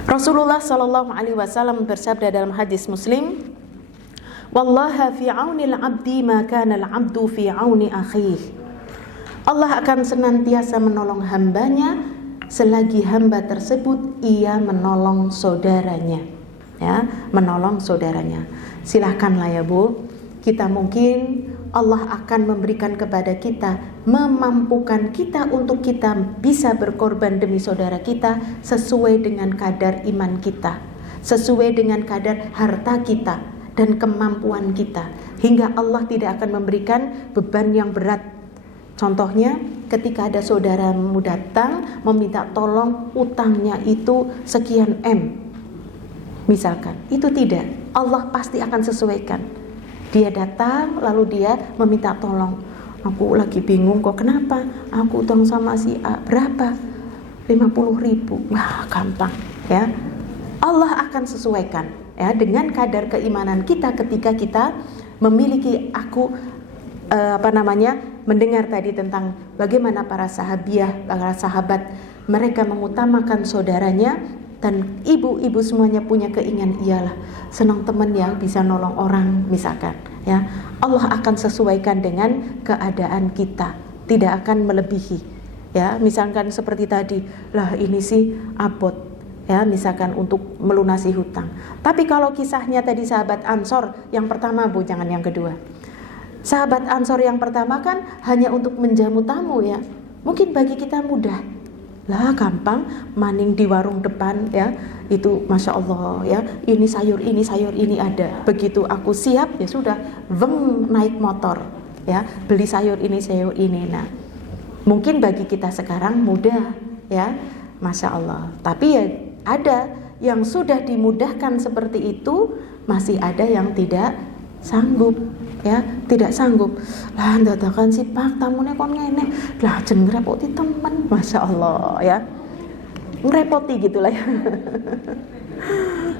Rasulullah sallallahu alaihi wasallam bersabda dalam hadis Muslim, "Wallaha fi 'aunil 'abdi ma kana al-'abdu fi 'auni akhihi." Allah akan senantiasa menolong hambanya selagi hamba tersebut ia menolong saudaranya. Ya, menolong saudaranya. Silakanlah ya Bu, kita mungkin Allah akan memberikan kepada kita, memampukan kita untuk kita bisa berkorban demi saudara kita sesuai dengan kadar iman kita, sesuai dengan kadar harta kita dan kemampuan kita, hingga Allah tidak akan memberikan beban yang berat. Contohnya ketika ada saudaramu datang meminta tolong, utangnya itu sekian M misalkan, itu tidak, Allah pasti akan sesuaikan. Dia datang lalu dia meminta tolong, aku lagi bingung kok, kenapa? Aku utang sama si A, berapa? 50.000. Wah, gampang ya. Allah akan sesuaikan ya dengan kadar keimanan kita ketika kita memiliki mendengar tadi tentang bagaimana para sahabat mereka mengutamakan saudaranya, dan ibu-ibu semuanya punya keinginan, iyalah senang teman ya bisa nolong orang misalkan ya. Allah akan sesuaikan dengan keadaan kita, tidak akan melebihi ya. Misalkan seperti tadi, lah ini sih abot ya, misalkan untuk melunasi hutang. Tapi kalau kisahnya tadi sahabat Ansor yang pertama Bu, jangan yang kedua. Sahabat Ansor yang pertama kan hanya untuk menjamu tamu ya, mungkin bagi kita mudah, lah gampang, maning di warung depan ya, itu Masya Allah ya, ini sayur ini ada, begitu aku siap ya sudah, naik motor ya, beli sayur ini. Nah, mungkin bagi kita sekarang mudah ya, Masya Allah. Tapi ya ada yang sudah dimudahkan seperti itu, masih ada yang tidak sanggup ya, tidak sanggup. Lah dadakan si Pak tamune kon ngene, lah jeneng ngrepoti temen, Masya Allah ya, ngerepoti gitulah ya.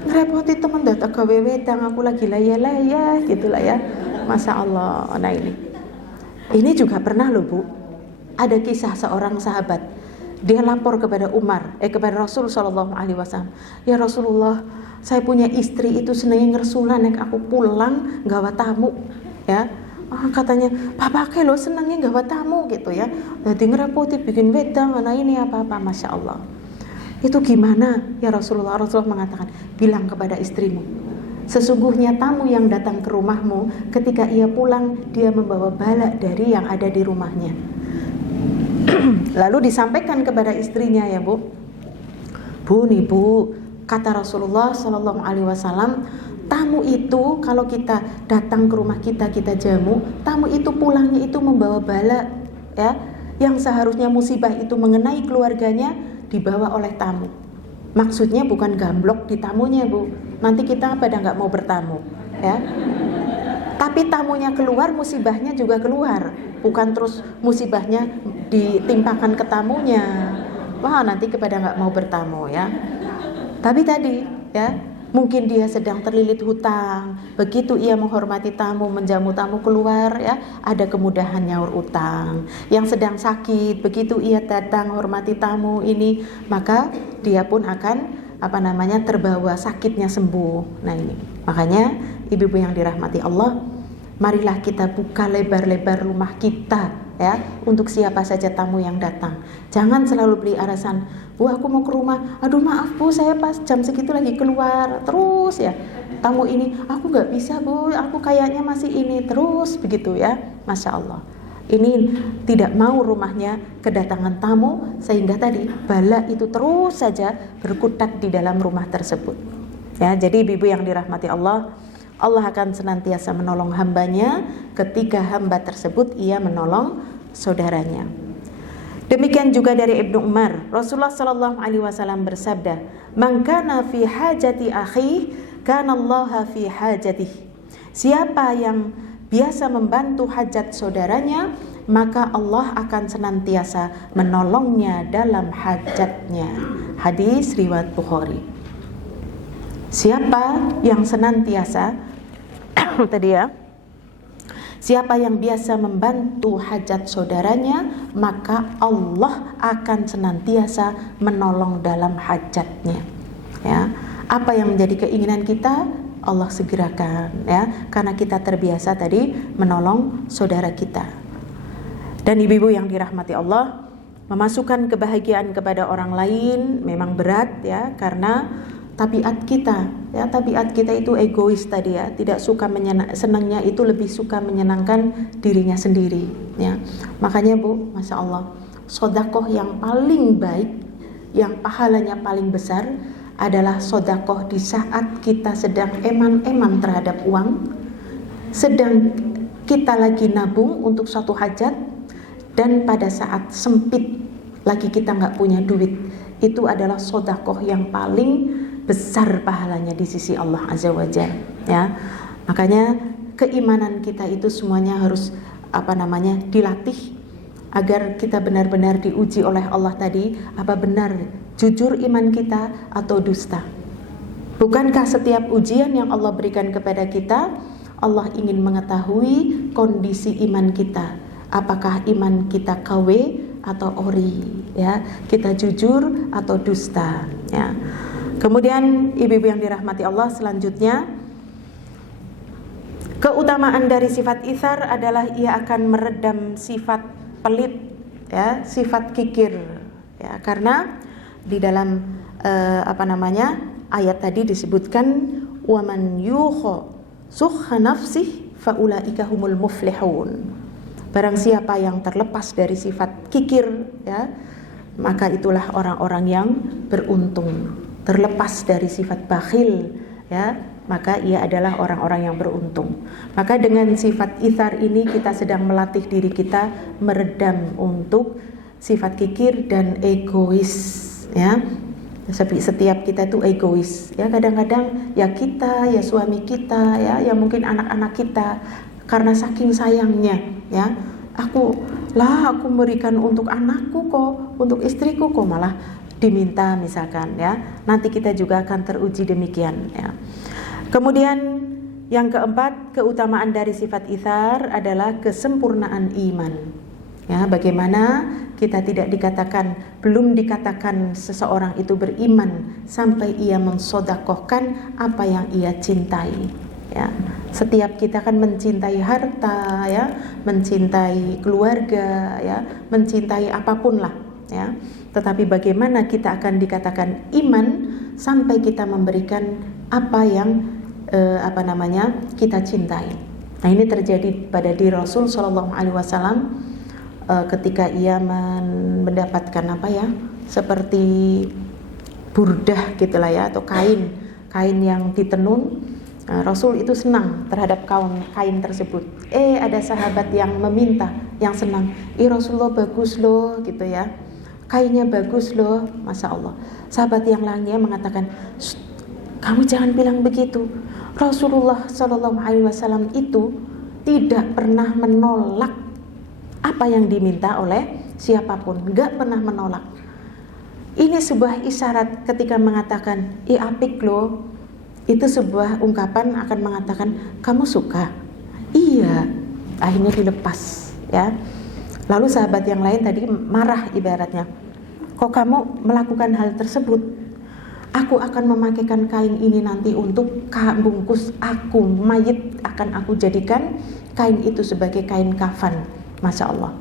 Ngerepoti temen, dadak gawe wedang aku lagi laya-laya gitulah ya, Masya Allah. Nah ini juga pernah loh Bu, ada kisah seorang sahabat, dia lapor kepada kepada Rasul Shallallahu Alaihi Wasallam, ya Rasulullah, saya punya istri itu senengnya ngersulan nek aku pulang gawa tamu ya. Katanya papake lo senengnya gawa tamu gitu ya, jadi ngerepoti bikin wedang anak ini apa-apa. Masya Allah, itu gimana ya Rasulullah? Rasulullah mengatakan, bilang kepada istrimu, sesungguhnya tamu yang datang ke rumahmu ketika ia pulang dia membawa bala dari yang ada di rumahnya. Lalu disampaikan kepada istrinya ya Bu, kata Rasulullah Shallallahu Alaihi Wasallam, tamu itu kalau kita datang ke rumah kita jamu, tamu itu pulangnya itu membawa bala ya, yang seharusnya musibah itu mengenai keluarganya dibawa oleh tamu. Maksudnya bukan gamblok di tamunya Bu, nanti kita pada nggak mau bertamu ya. Tapi tamunya keluar, musibahnya juga keluar, bukan terus musibahnya ditimpakan ke tamunya. Wah, nanti kepada nggak mau bertamu ya. Tapi tadi ya, mungkin dia sedang terlilit hutang, begitu ia menghormati tamu, menjamu tamu keluar ya, ada kemudahan nyaur utang. Yang sedang sakit, begitu ia datang hormati tamu ini, maka dia pun akan terbawa sakitnya sembuh. Nah ini, makanya ibu-ibu yang dirahmati Allah, marilah kita buka lebar-lebar rumah kita ya, untuk siapa saja tamu yang datang. Jangan selalu beli alasan, Bu aku mau ke rumah, aduh maaf Bu saya pas jam segitu lagi keluar, terus ya tamu ini, aku gak bisa Bu, aku kayaknya masih ini, terus begitu ya. Masya Allah, ini tidak mau rumahnya kedatangan tamu, sehingga tadi bala itu terus saja berkutat di dalam rumah tersebut ya. Jadi ibu yang dirahmati Allah, Allah akan senantiasa menolong hambanya ketika hamba tersebut ia menolong saudaranya. Demikian juga dari Ibnu Umar, Rasulullah Sallallahu Alaihi Wasallam bersabda, "Man kana fi hajati akhi, kana Allah fi hajatihi." Siapa yang biasa membantu hajat saudaranya, maka Allah akan senantiasa menolongnya dalam hajatnya. Hadis riwayat Bukhari. Siapa yang senantiasa tadi ya, siapa yang biasa membantu hajat saudaranya, maka Allah akan senantiasa menolong dalam hajatnya. Ya, apa yang menjadi keinginan kita, Allah segerakan, ya, karena kita terbiasa tadi menolong saudara kita. Dan ibu-ibu yang dirahmati Allah, memasukkan kebahagiaan kepada orang lain memang berat, ya, karena tabiat kita, ya, tabiat kita itu egois tadi, ya, tidak suka senangnya itu lebih suka menyenangkan dirinya sendiri, ya. Makanya Bu, Masya Allah, sodakoh yang paling baik, yang pahalanya paling besar adalah sodakoh di saat kita sedang eman-eman terhadap uang, sedang kita lagi nabung untuk suatu hajat, dan pada saat sempit lagi kita nggak punya duit. Itu adalah sodakoh yang paling besar pahalanya di sisi Allah Azza wa Jalla, ya. Makanya keimanan kita itu semuanya harus dilatih agar kita benar-benar diuji oleh Allah tadi, apa benar jujur iman kita atau dusta. Bukankah setiap ujian yang Allah berikan kepada kita, Allah ingin mengetahui kondisi iman kita, apakah iman kita KW atau ori, ya, kita jujur atau dusta, ya. Kemudian ibu-ibu yang dirahmati Allah, selanjutnya keutamaan dari sifat itsar adalah ia akan meredam sifat pelit, ya, sifat kikir, ya, karena di dalam ayat tadi disebutkan waman yuha sukha nafsih faulaika humul muflihun. Barang siapa yang terlepas dari sifat kikir, ya, maka itulah orang-orang yang beruntung. Terlepas dari sifat bakhil, ya, maka ia adalah orang-orang yang beruntung. Maka dengan sifat itsar ini kita sedang melatih diri kita meredam untuk sifat kikir dan egois, ya. Setiap kita itu egois, ya, kadang-kadang ya kita, ya suami kita, ya mungkin anak-anak kita, karena saking sayangnya, ya, aku berikan untuk anakku kok, untuk istriku kok malah diminta misalkan, ya. Nanti kita juga akan teruji demikian, ya. Kemudian yang keempat, keutamaan dari sifat itsar adalah kesempurnaan iman. Ya, bagaimana kita belum dikatakan seseorang itu beriman sampai ia mensodakohkan apa yang ia cintai, ya. Setiap kita kan mencintai harta, ya, mencintai keluarga, ya, mencintai apapun lah, ya. Tetapi bagaimana kita akan dikatakan iman sampai kita memberikan apa yang kita cintai. Nah, ini terjadi pada diri Rasul Shallallahu Alaihi Wasallam ketika ia mendapatkan seperti burdah gitulah, ya, atau kain yang ditenun. Rasul itu senang terhadap kain tersebut. Ada sahabat yang meminta, yang senang. Rasulullah bagus loh, gitu ya. Kainnya bagus loh, Masya Allah. Sahabat yang lainnya mengatakan, kamu jangan bilang begitu. Rasulullah Shallallahu Alaihi Wasallam itu tidak pernah menolak apa yang diminta oleh siapapun, nggak pernah menolak. Ini sebuah isyarat ketika mengatakan, apik loh. Itu sebuah ungkapan akan mengatakan, kamu suka? Iya. Akhirnya dilepas, ya. Lalu sahabat yang lain tadi marah ibaratnya. Kok kamu melakukan hal tersebut? Aku akan memakaikan kain ini nanti untuk bungkus aku, mayit akan aku jadikan kain itu sebagai kain kafan. Masya Allah.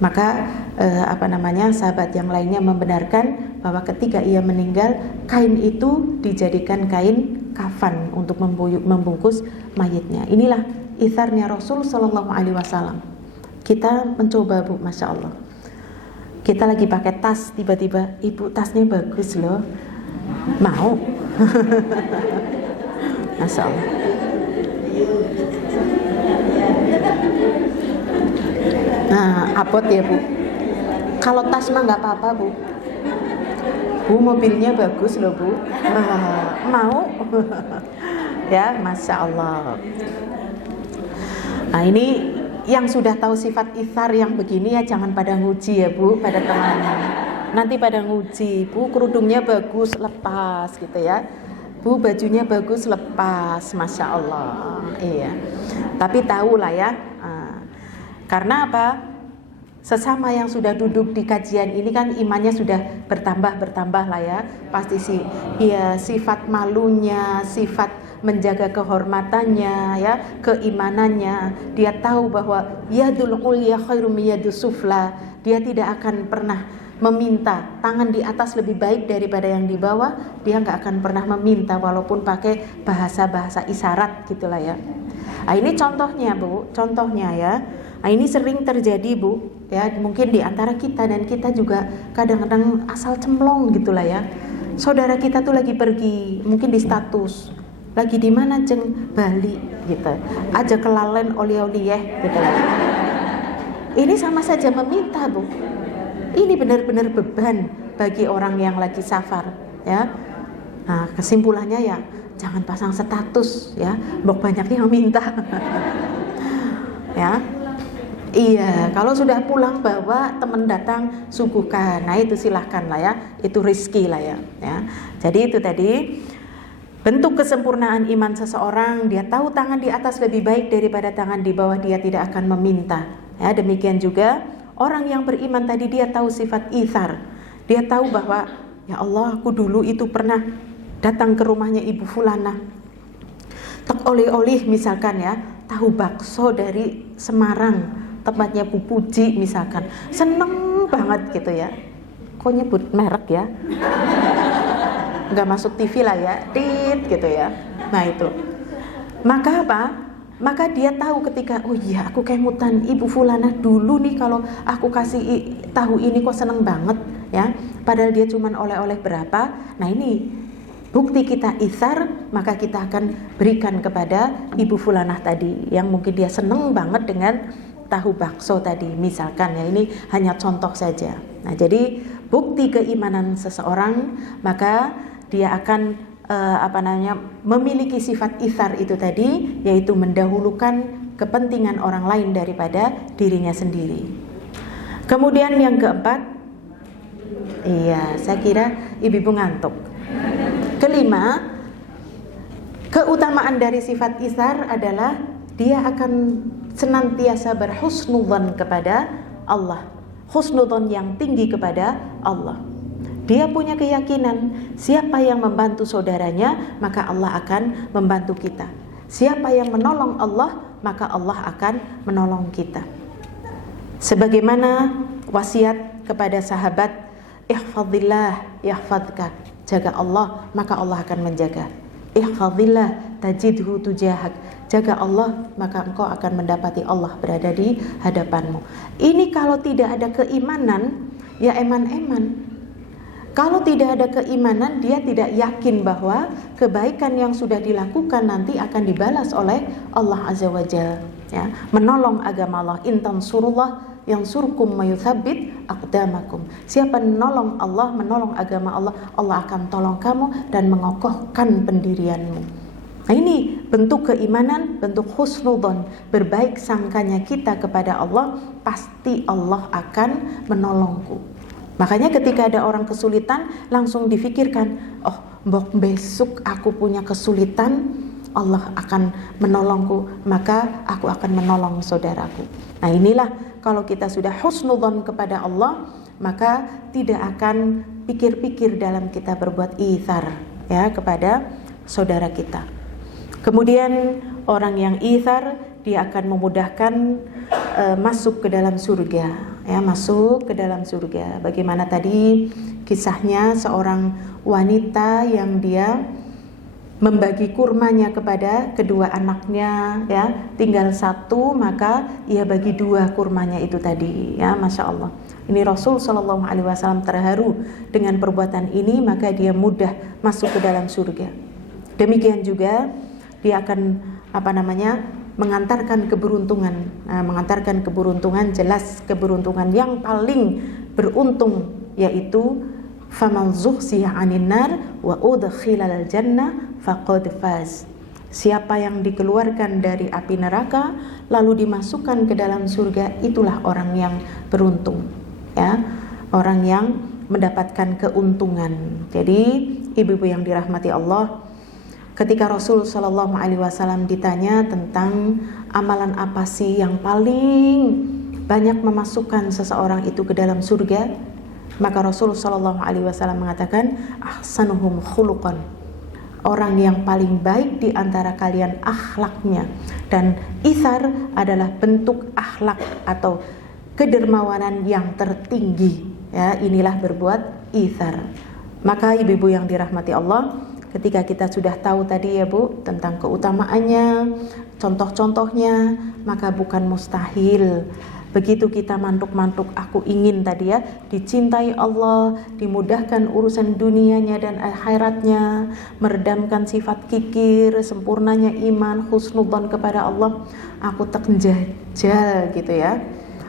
Maka sahabat yang lainnya membenarkan bahwa ketika ia meninggal, kain itu dijadikan kain kafan untuk membungkus mayitnya. Inilah itsarnya Rasul Shallallahu Alaihi Wasallam. Kita mencoba, Bu, Masya Allah. Kita lagi pakai tas, tiba-tiba, ibu tasnya bagus loh, mau? Masya Allah. Nah, abot ya, Bu. Kalau tas mah nggak apa-apa, Bu. Bu, mobilnya bagus loh, Bu. Mau? Ya, Masya Allah. Nah ini yang sudah tahu sifat ithar yang begini ya jangan pada nguji ya Bu, pada teman. Nanti pada nguji, Bu kerudungnya bagus lepas gitu ya, Bu bajunya bagus lepas, Masya Allah. Iya. Tapi tahulah ya, karena apa? Sesama yang sudah duduk di kajian ini kan imannya sudah bertambah lah ya. Pasti sih ya sifat malunya, sifat menjaga kehormatannya ya, keimanannya. Dia tahu bahwa yadul ulya khairum yadus sufla. Dia tidak akan pernah meminta tangan di atas lebih baik daripada yang di bawah. Dia nggak akan pernah meminta walaupun pakai bahasa-bahasa isyarat gitulah ya. Nah, ini contohnya Bu, contohnya ya. Nah, ini sering terjadi Bu, ya mungkin di antara kita, dan kita juga kadang-kadang asal cemplong gitulah ya. Saudara kita tuh lagi pergi, mungkin di status, lagi di mana Jeng? Bali gitu. Aja kelalen oli-oliyeh gitu lah. Ini sama saja meminta Bu. Ini benar-benar beban bagi orang yang lagi safar ya. Nah, kesimpulannya ya jangan pasang status ya, banyak yang minta. Ya. Iya, kalau sudah pulang bawa teman datang suguhkan. Nah, itu silahkan lah ya. Itu rezeki lah ya. Jadi itu tadi bentuk kesempurnaan iman seseorang, dia tahu tangan di atas lebih baik daripada tangan di bawah, dia tidak akan meminta. Ya, demikian juga orang yang beriman tadi, dia tahu sifat ithar. Dia tahu bahwa ya Allah, aku dulu itu pernah datang ke rumahnya Ibu Fulana. Tek oleh-oleh misalkan ya, tahu bakso dari Semarang, tempatnya Bu Puji misalkan. Seneng banget gitu ya. Kok nyebut merek ya? Nggak masuk TV lah ya, tit gitu ya. Nah itu. Maka apa? Maka dia tahu ketika, oh iya aku kemutan Ibu Fulana dulu nih, kalau aku kasih tahu ini kok seneng banget ya. Padahal dia cuman oleh-oleh berapa. Nah ini bukti kita ithar, maka kita akan berikan kepada Ibu Fulanah tadi yang mungkin dia seneng banget dengan tahu bakso tadi misalkan ya. Ini hanya contoh saja. Nah jadi bukti keimanan seseorang, maka dia akan memiliki sifat ithar itu tadi, yaitu mendahulukan kepentingan orang lain daripada dirinya sendiri. Kemudian yang keempat, iya saya kira ibu-ibu ngantuk. Kelima, keutamaan dari sifat ithar adalah dia akan senantiasa berhusnudzon kepada Allah, husnudzon yang tinggi kepada Allah. Dia punya keyakinan siapa yang membantu saudaranya, maka Allah akan membantu kita. Siapa yang menolong Allah, maka Allah akan menolong kita. Sebagaimana wasiat kepada sahabat, ihfazillah yahfazka, jaga Allah maka Allah akan menjaga. Ihfazillah tajidhu tujahak, jaga Allah maka engkau akan mendapati Allah berada di hadapanmu. Ini kalau tidak ada keimanan, ya eman-eman. Kalau tidak ada keimanan, dia tidak yakin bahwa kebaikan yang sudah dilakukan nanti akan dibalas oleh Allah Azza wa Jalla. Ya, menolong agama Allah. Intan surullah yang surkum mayuthabit aqdamakum. Siapa menolong Allah, menolong agama Allah, Allah akan tolong kamu dan mengokohkan pendirianmu. Nah ini bentuk keimanan, bentuk husnudzon, berbaik sangkanya kita kepada Allah, pasti Allah akan menolongku. Makanya ketika ada orang kesulitan, langsung difikirkan, oh mbok besok aku punya kesulitan, Allah akan menolongku, maka aku akan menolong saudaraku. Nah inilah kalau kita sudah husnudzon kepada Allah, maka tidak akan pikir-pikir dalam kita berbuat ithar ya kepada saudara kita. Kemudian orang yang ithar, dia akan memudahkan masuk ke dalam surga, ya, masuk ke dalam surga. Bagaimana tadi kisahnya seorang wanita yang dia membagi kurmanya kepada kedua anaknya, ya, tinggal satu, maka ia bagi dua kurmanya itu tadi, ya, masya Allah. Ini Rasul Shallallahu Alaihi Wasallam terharu dengan perbuatan ini, maka dia mudah masuk ke dalam surga. Demikian juga dia akan mengantarkan keberuntungan, jelas keberuntungan yang paling beruntung, yaitu faman zuhziha 'anil nar wa udkhilal jannah faqad faz. Siapa yang dikeluarkan dari api neraka lalu dimasukkan ke dalam surga, itulah orang yang beruntung, ya, orang yang mendapatkan keuntungan. Jadi ibu-ibu yang dirahmati Allah, ketika Rasul Shallallahu Alaihi Wasallam ditanya tentang amalan apa sih yang paling banyak memasukkan seseorang itu ke dalam surga, maka Rasul Shallallahu Alaihi Wasallam mengatakan ahsanuhum khuluqan, orang yang paling baik di antara kalian akhlaknya. Dan itsar adalah bentuk akhlak atau kedermawanan yang tertinggi, ya, inilah berbuat itsar. Maka ibu-ibu yang dirahmati Allah, ketika kita sudah tahu tadi ya Bu tentang keutamaannya, contoh-contohnya, maka bukan mustahil begitu kita mantuk-mantuk aku ingin tadi ya, dicintai Allah, dimudahkan urusan dunianya dan akhiratnya, meredamkan sifat kikir, sempurnanya iman, husnudzon kepada Allah, aku terjajal gitu ya,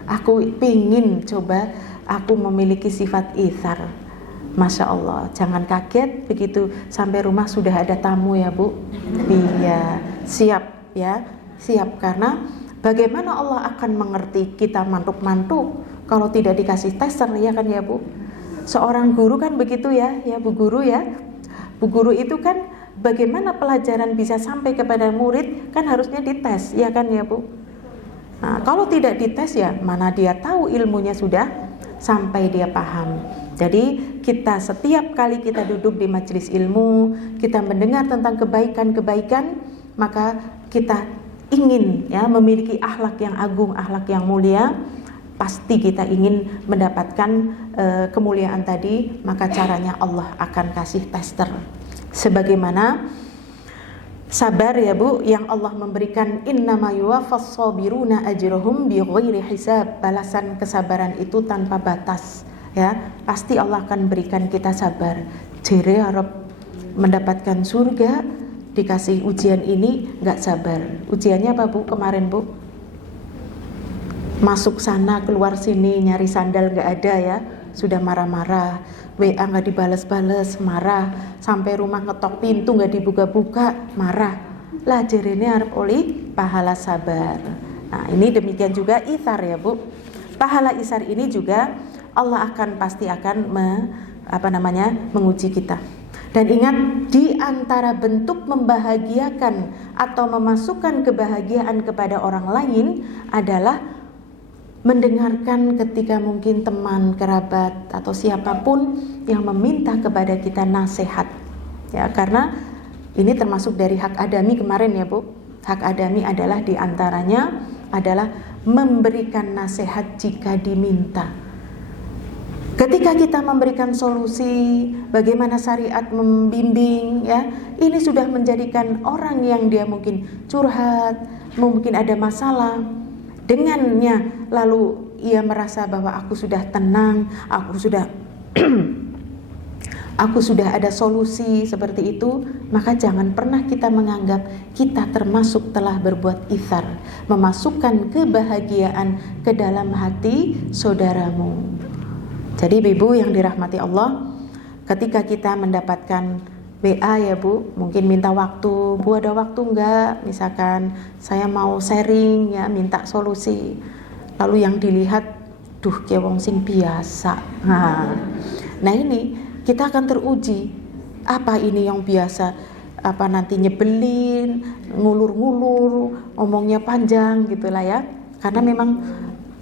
aku pingin coba aku memiliki sifat itsar. Masya Allah, jangan kaget begitu sampai rumah sudah ada tamu ya Bu. Iya, siap ya, siap, karena bagaimana Allah akan mengerti kita mantuk-mantuk kalau tidak dikasih tester, ya kan ya Bu? Seorang guru kan begitu ya, Bu Guru ya. Bu Guru itu kan bagaimana pelajaran bisa sampai kepada murid kan harusnya dites, ya kan ya Bu? Nah, kalau tidak dites ya mana dia tahu ilmunya sudah sampai dia paham. Jadi kita setiap kali kita duduk di majelis ilmu, kita mendengar tentang kebaikan-kebaikan, maka kita ingin ya memiliki akhlak yang agung, akhlak yang mulia, pasti kita ingin mendapatkan kemuliaan tadi, maka caranya Allah akan kasih tester. Sebagaimana sabar ya Bu yang Allah memberikan innama yuwaffas sabiruna ajrahum bighairi hisab, balasan kesabaran itu tanpa batas. Ya, pasti Allah akan berikan kita sabar. Jere harap mendapatkan surga, dikasih ujian ini nggak sabar. Ujiannya apa Bu kemarin Bu? Masuk sana keluar sini nyari sandal nggak ada ya, sudah marah-marah. WA nggak dibales-bales, marah. Sampai rumah ngetok pintu nggak dibuka-buka, marah. Lah jerene harap oleh pahala sabar. Nah ini demikian juga itsar ya Bu. Pahala itsar ini juga Allah pasti akan menguji kita. Dan ingat, di antara bentuk membahagiakan atau memasukkan kebahagiaan kepada orang lain adalah mendengarkan ketika mungkin teman, kerabat atau siapapun yang meminta kepada kita nasihat. Ya, karena ini termasuk dari hak adami kemarin ya Bu. Hak adami adalah di antaranya adalah memberikan nasihat jika diminta. Ketika kita memberikan solusi, bagaimana syariat membimbing ya, ini sudah menjadikan orang yang dia mungkin curhat, mungkin ada masalah, dengannya lalu ia merasa bahwa aku sudah tenang, aku sudah ada solusi seperti itu, maka jangan pernah kita menganggap kita termasuk telah berbuat itsar, memasukkan kebahagiaan ke dalam hati saudaramu. Jadi ibu yang dirahmati Allah, ketika kita mendapatkan WA ya Bu, mungkin minta waktu, Bu ada waktu enggak? Misalkan saya mau sharing ya, minta solusi. Lalu yang dilihat, duh kayak wong sing biasa. Nah ini kita akan teruji, apa ini yang biasa? Apa nanti nyebelin, ngulur-ngulur, ngomongnya panjang gitulah ya. Karena memang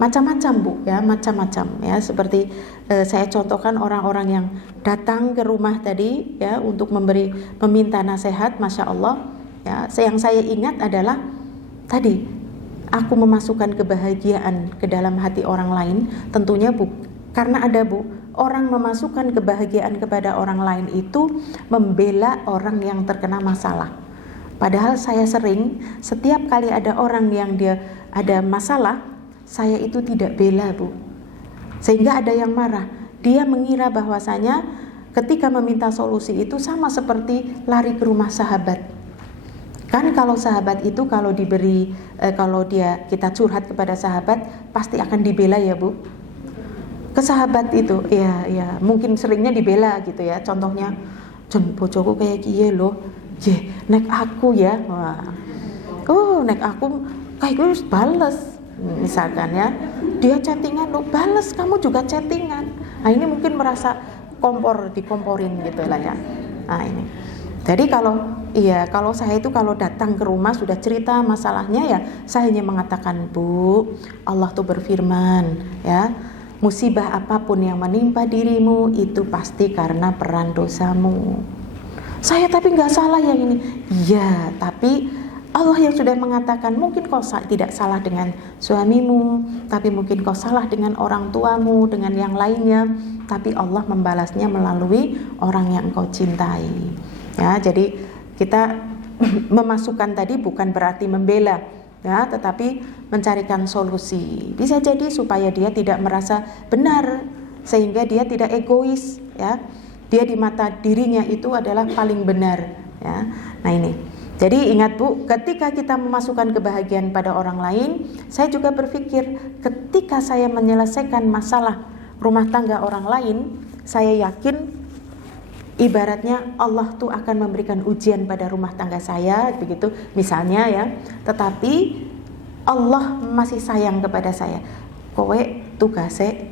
macam-macam Bu ya, macam-macam ya, seperti saya contohkan orang-orang yang datang ke rumah tadi ya untuk meminta nasihat, Masya Allah ya, yang saya ingat adalah tadi aku memasukkan kebahagiaan ke dalam hati orang lain, tentunya Bu, karena ada Bu, orang memasukkan kebahagiaan kepada orang lain itu membela orang yang terkena masalah. Padahal saya sering setiap kali ada orang yang dia ada masalah, saya itu tidak bela Bu, sehingga ada yang marah. Dia mengira bahwasanya ketika meminta solusi itu sama seperti lari ke rumah sahabat. Kan kalau sahabat itu kalau diberi kalau kita curhat kepada sahabat pasti akan dibela ya Bu. Ke sahabat itu ya mungkin seringnya dibela gitu ya. Contohnya, "Jon bojoku kayak kiye loh. Neh nek aku ya." Wah. Oh, nek aku kayak gue harus bales. Misalkan ya, dia chattingan lo bales, kamu juga chattingan. Nah ini mungkin merasa dikomporin gitu lah ya. Nah ini. Jadi kalau saya itu kalau datang ke rumah sudah cerita masalahnya ya, saya hanya mengatakan, Bu, Allah tuh berfirman ya, musibah apapun yang menimpa dirimu itu pasti karena peran dosamu. Saya tapi nggak salah yang ini. Ya, tapi Allah yang sudah mengatakan mungkin kau tidak salah dengan suamimu, tapi mungkin kau salah dengan orang tuamu, dengan yang lainnya, tapi Allah membalasnya melalui orang yang engkau cintai. Ya, jadi kita memasukkan tadi bukan berarti membela, ya, tetapi mencarikan solusi. Bisa jadi supaya dia tidak merasa benar, sehingga dia tidak egois, ya. Dia di mata dirinya itu adalah paling benar, ya. Nah ini. Jadi ingat Bu, ketika kita memasukkan kebahagiaan pada orang lain, saya juga berpikir ketika saya menyelesaikan masalah rumah tangga orang lain, saya yakin ibaratnya Allah tuh akan memberikan ujian pada rumah tangga saya, begitu misalnya ya. Tetapi Allah masih sayang kepada saya. Kowe tugasnya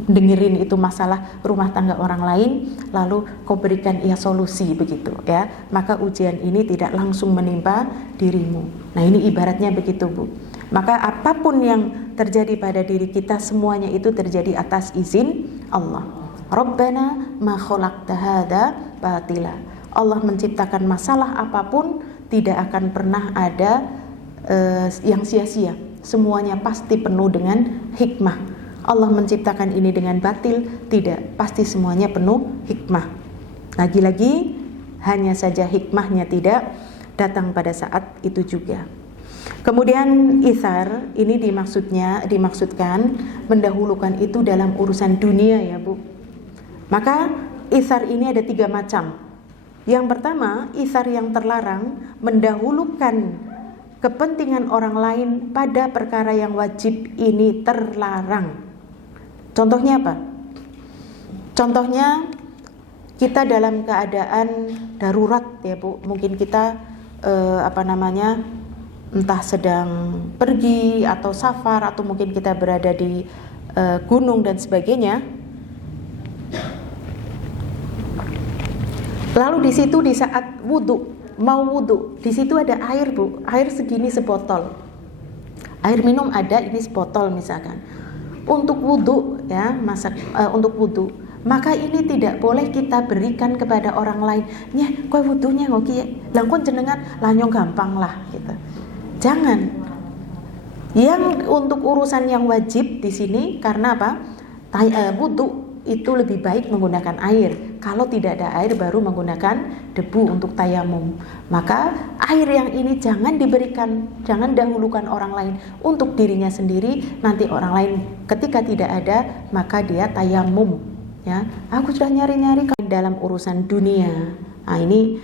dengerin itu masalah rumah tangga orang lain, lalu kau berikan ia solusi begitu ya. Maka ujian ini tidak langsung menimpa dirimu. Nah ini ibaratnya begitu Bu. Maka apapun yang terjadi pada diri kita semuanya itu terjadi atas izin Allah. Rabbana ma khalaqta hadza batila. Allah menciptakan masalah apapun tidak akan pernah ada yang sia-sia. Semuanya pasti penuh dengan hikmah. Allah menciptakan ini dengan batil, tidak, pasti semuanya penuh hikmah. Lagi-lagi hanya saja hikmahnya tidak datang pada saat itu juga. Kemudian ithar ini dimaksudkan mendahulukan itu dalam urusan dunia ya Bu. Maka ithar ini ada 3 macam. Yang pertama, ithar yang terlarang mendahulukan kepentingan orang lain pada perkara yang wajib, ini terlarang. Contohnya apa? Contohnya kita dalam keadaan darurat ya Bu. Mungkin kita entah sedang pergi atau safar, atau mungkin kita berada di gunung dan sebagainya. Lalu di situ di saat mau wudu, di situ ada air Bu, air segini sebotol. Air minum ada, ini sebotol misalkan. Untuk wudu ya, untuk wudu, maka ini tidak boleh kita berikan kepada orang lain. Nyeh, kowe wudunya ngoki, langkon jenengan lanyong gampang lah gitu. Jangan. Yang untuk urusan yang wajib di sini karena apa? Wudu itu lebih baik menggunakan air. Kalau tidak ada air baru menggunakan debu untuk tayamum. Maka air yang ini jangan diberikan, jangan dahulukan orang lain untuk dirinya sendiri. Nanti orang lain ketika tidak ada maka dia tayamum. Ya, aku sudah nyari-nyari dalam urusan dunia. Nah ini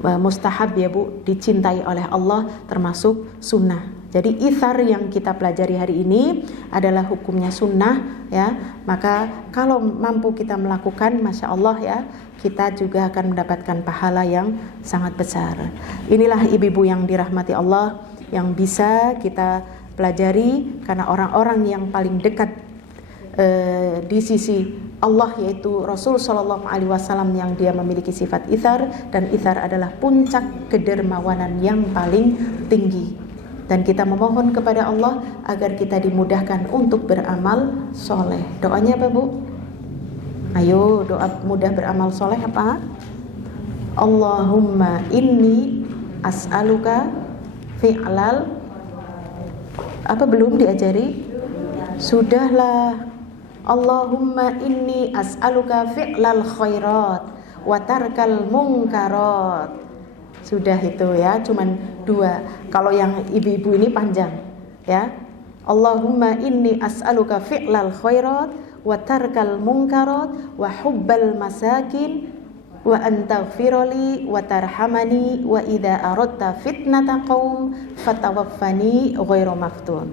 mustahab ya Bu, dicintai oleh Allah, termasuk sunnah. Jadi ithar yang kita pelajari hari ini adalah hukumnya sunnah ya. Maka kalau mampu kita melakukan, Masya Allah ya, kita juga akan mendapatkan pahala yang sangat besar. Inilah ibu-ibu yang dirahmati Allah yang bisa kita pelajari, karena orang-orang yang paling dekat di sisi Allah yaitu Rasul Shallallahu Alaihi Wasallam yang dia memiliki sifat ithar, dan ithar adalah puncak kedermawanan yang paling tinggi. Dan kita memohon kepada Allah agar kita dimudahkan untuk beramal soleh. Doanya apa Bu? Ayo doa mudah beramal soleh apa? Allahumma inni as'aluka fi'lal, apa belum diajari? Sudahlah. Allahumma inni as'aluka fi'lal khairat wa tarkal munkarat. Sudah itu ya, cuman 2. Kalau yang ibu-ibu ini panjang ya. Allahumma inni as'aluka fi'lal khairat wa tarkal munkarat wa hubbal masakin wa antaghfirli wa tarhamani wa idza aradta fitnata qaum fatawaffani ghairu maftun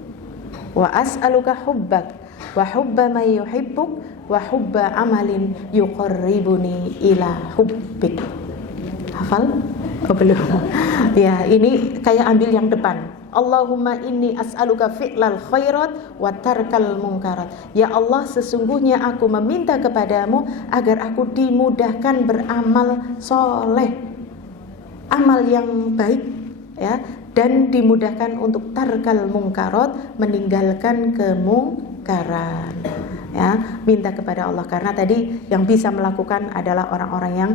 wa as'aluka hubbak wa hubba man yuhibbuk wa hubba amalin yuqarribuni ila hubbik. Hafal? Oh belum. Ya, ini kayak ambil yang depan. Allahumma inni as'aluka fi'lal khairat wa tarkal munkarat. Ya Allah, sesungguhnya aku meminta kepadamu agar aku dimudahkan beramal soleh, amal yang baik, ya, dan dimudahkan untuk tarkal munkarat, meninggalkan kemungkaran. Ya, minta kepada Allah, karena tadi yang bisa melakukan adalah orang-orang yang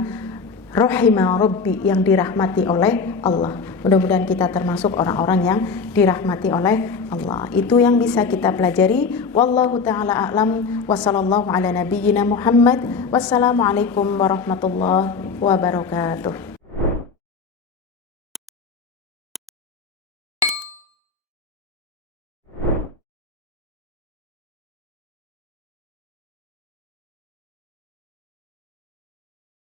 rahimah Rabbi, yang dirahmati oleh Allah. Mudah-mudahan kita termasuk orang-orang yang dirahmati oleh Allah. Itu yang bisa kita pelajari. Wallahu ta'ala a'lam wa sallallahu ala nabiyyina Muhammad. Wassalamualaikum warahmatullahi wabarakatuh.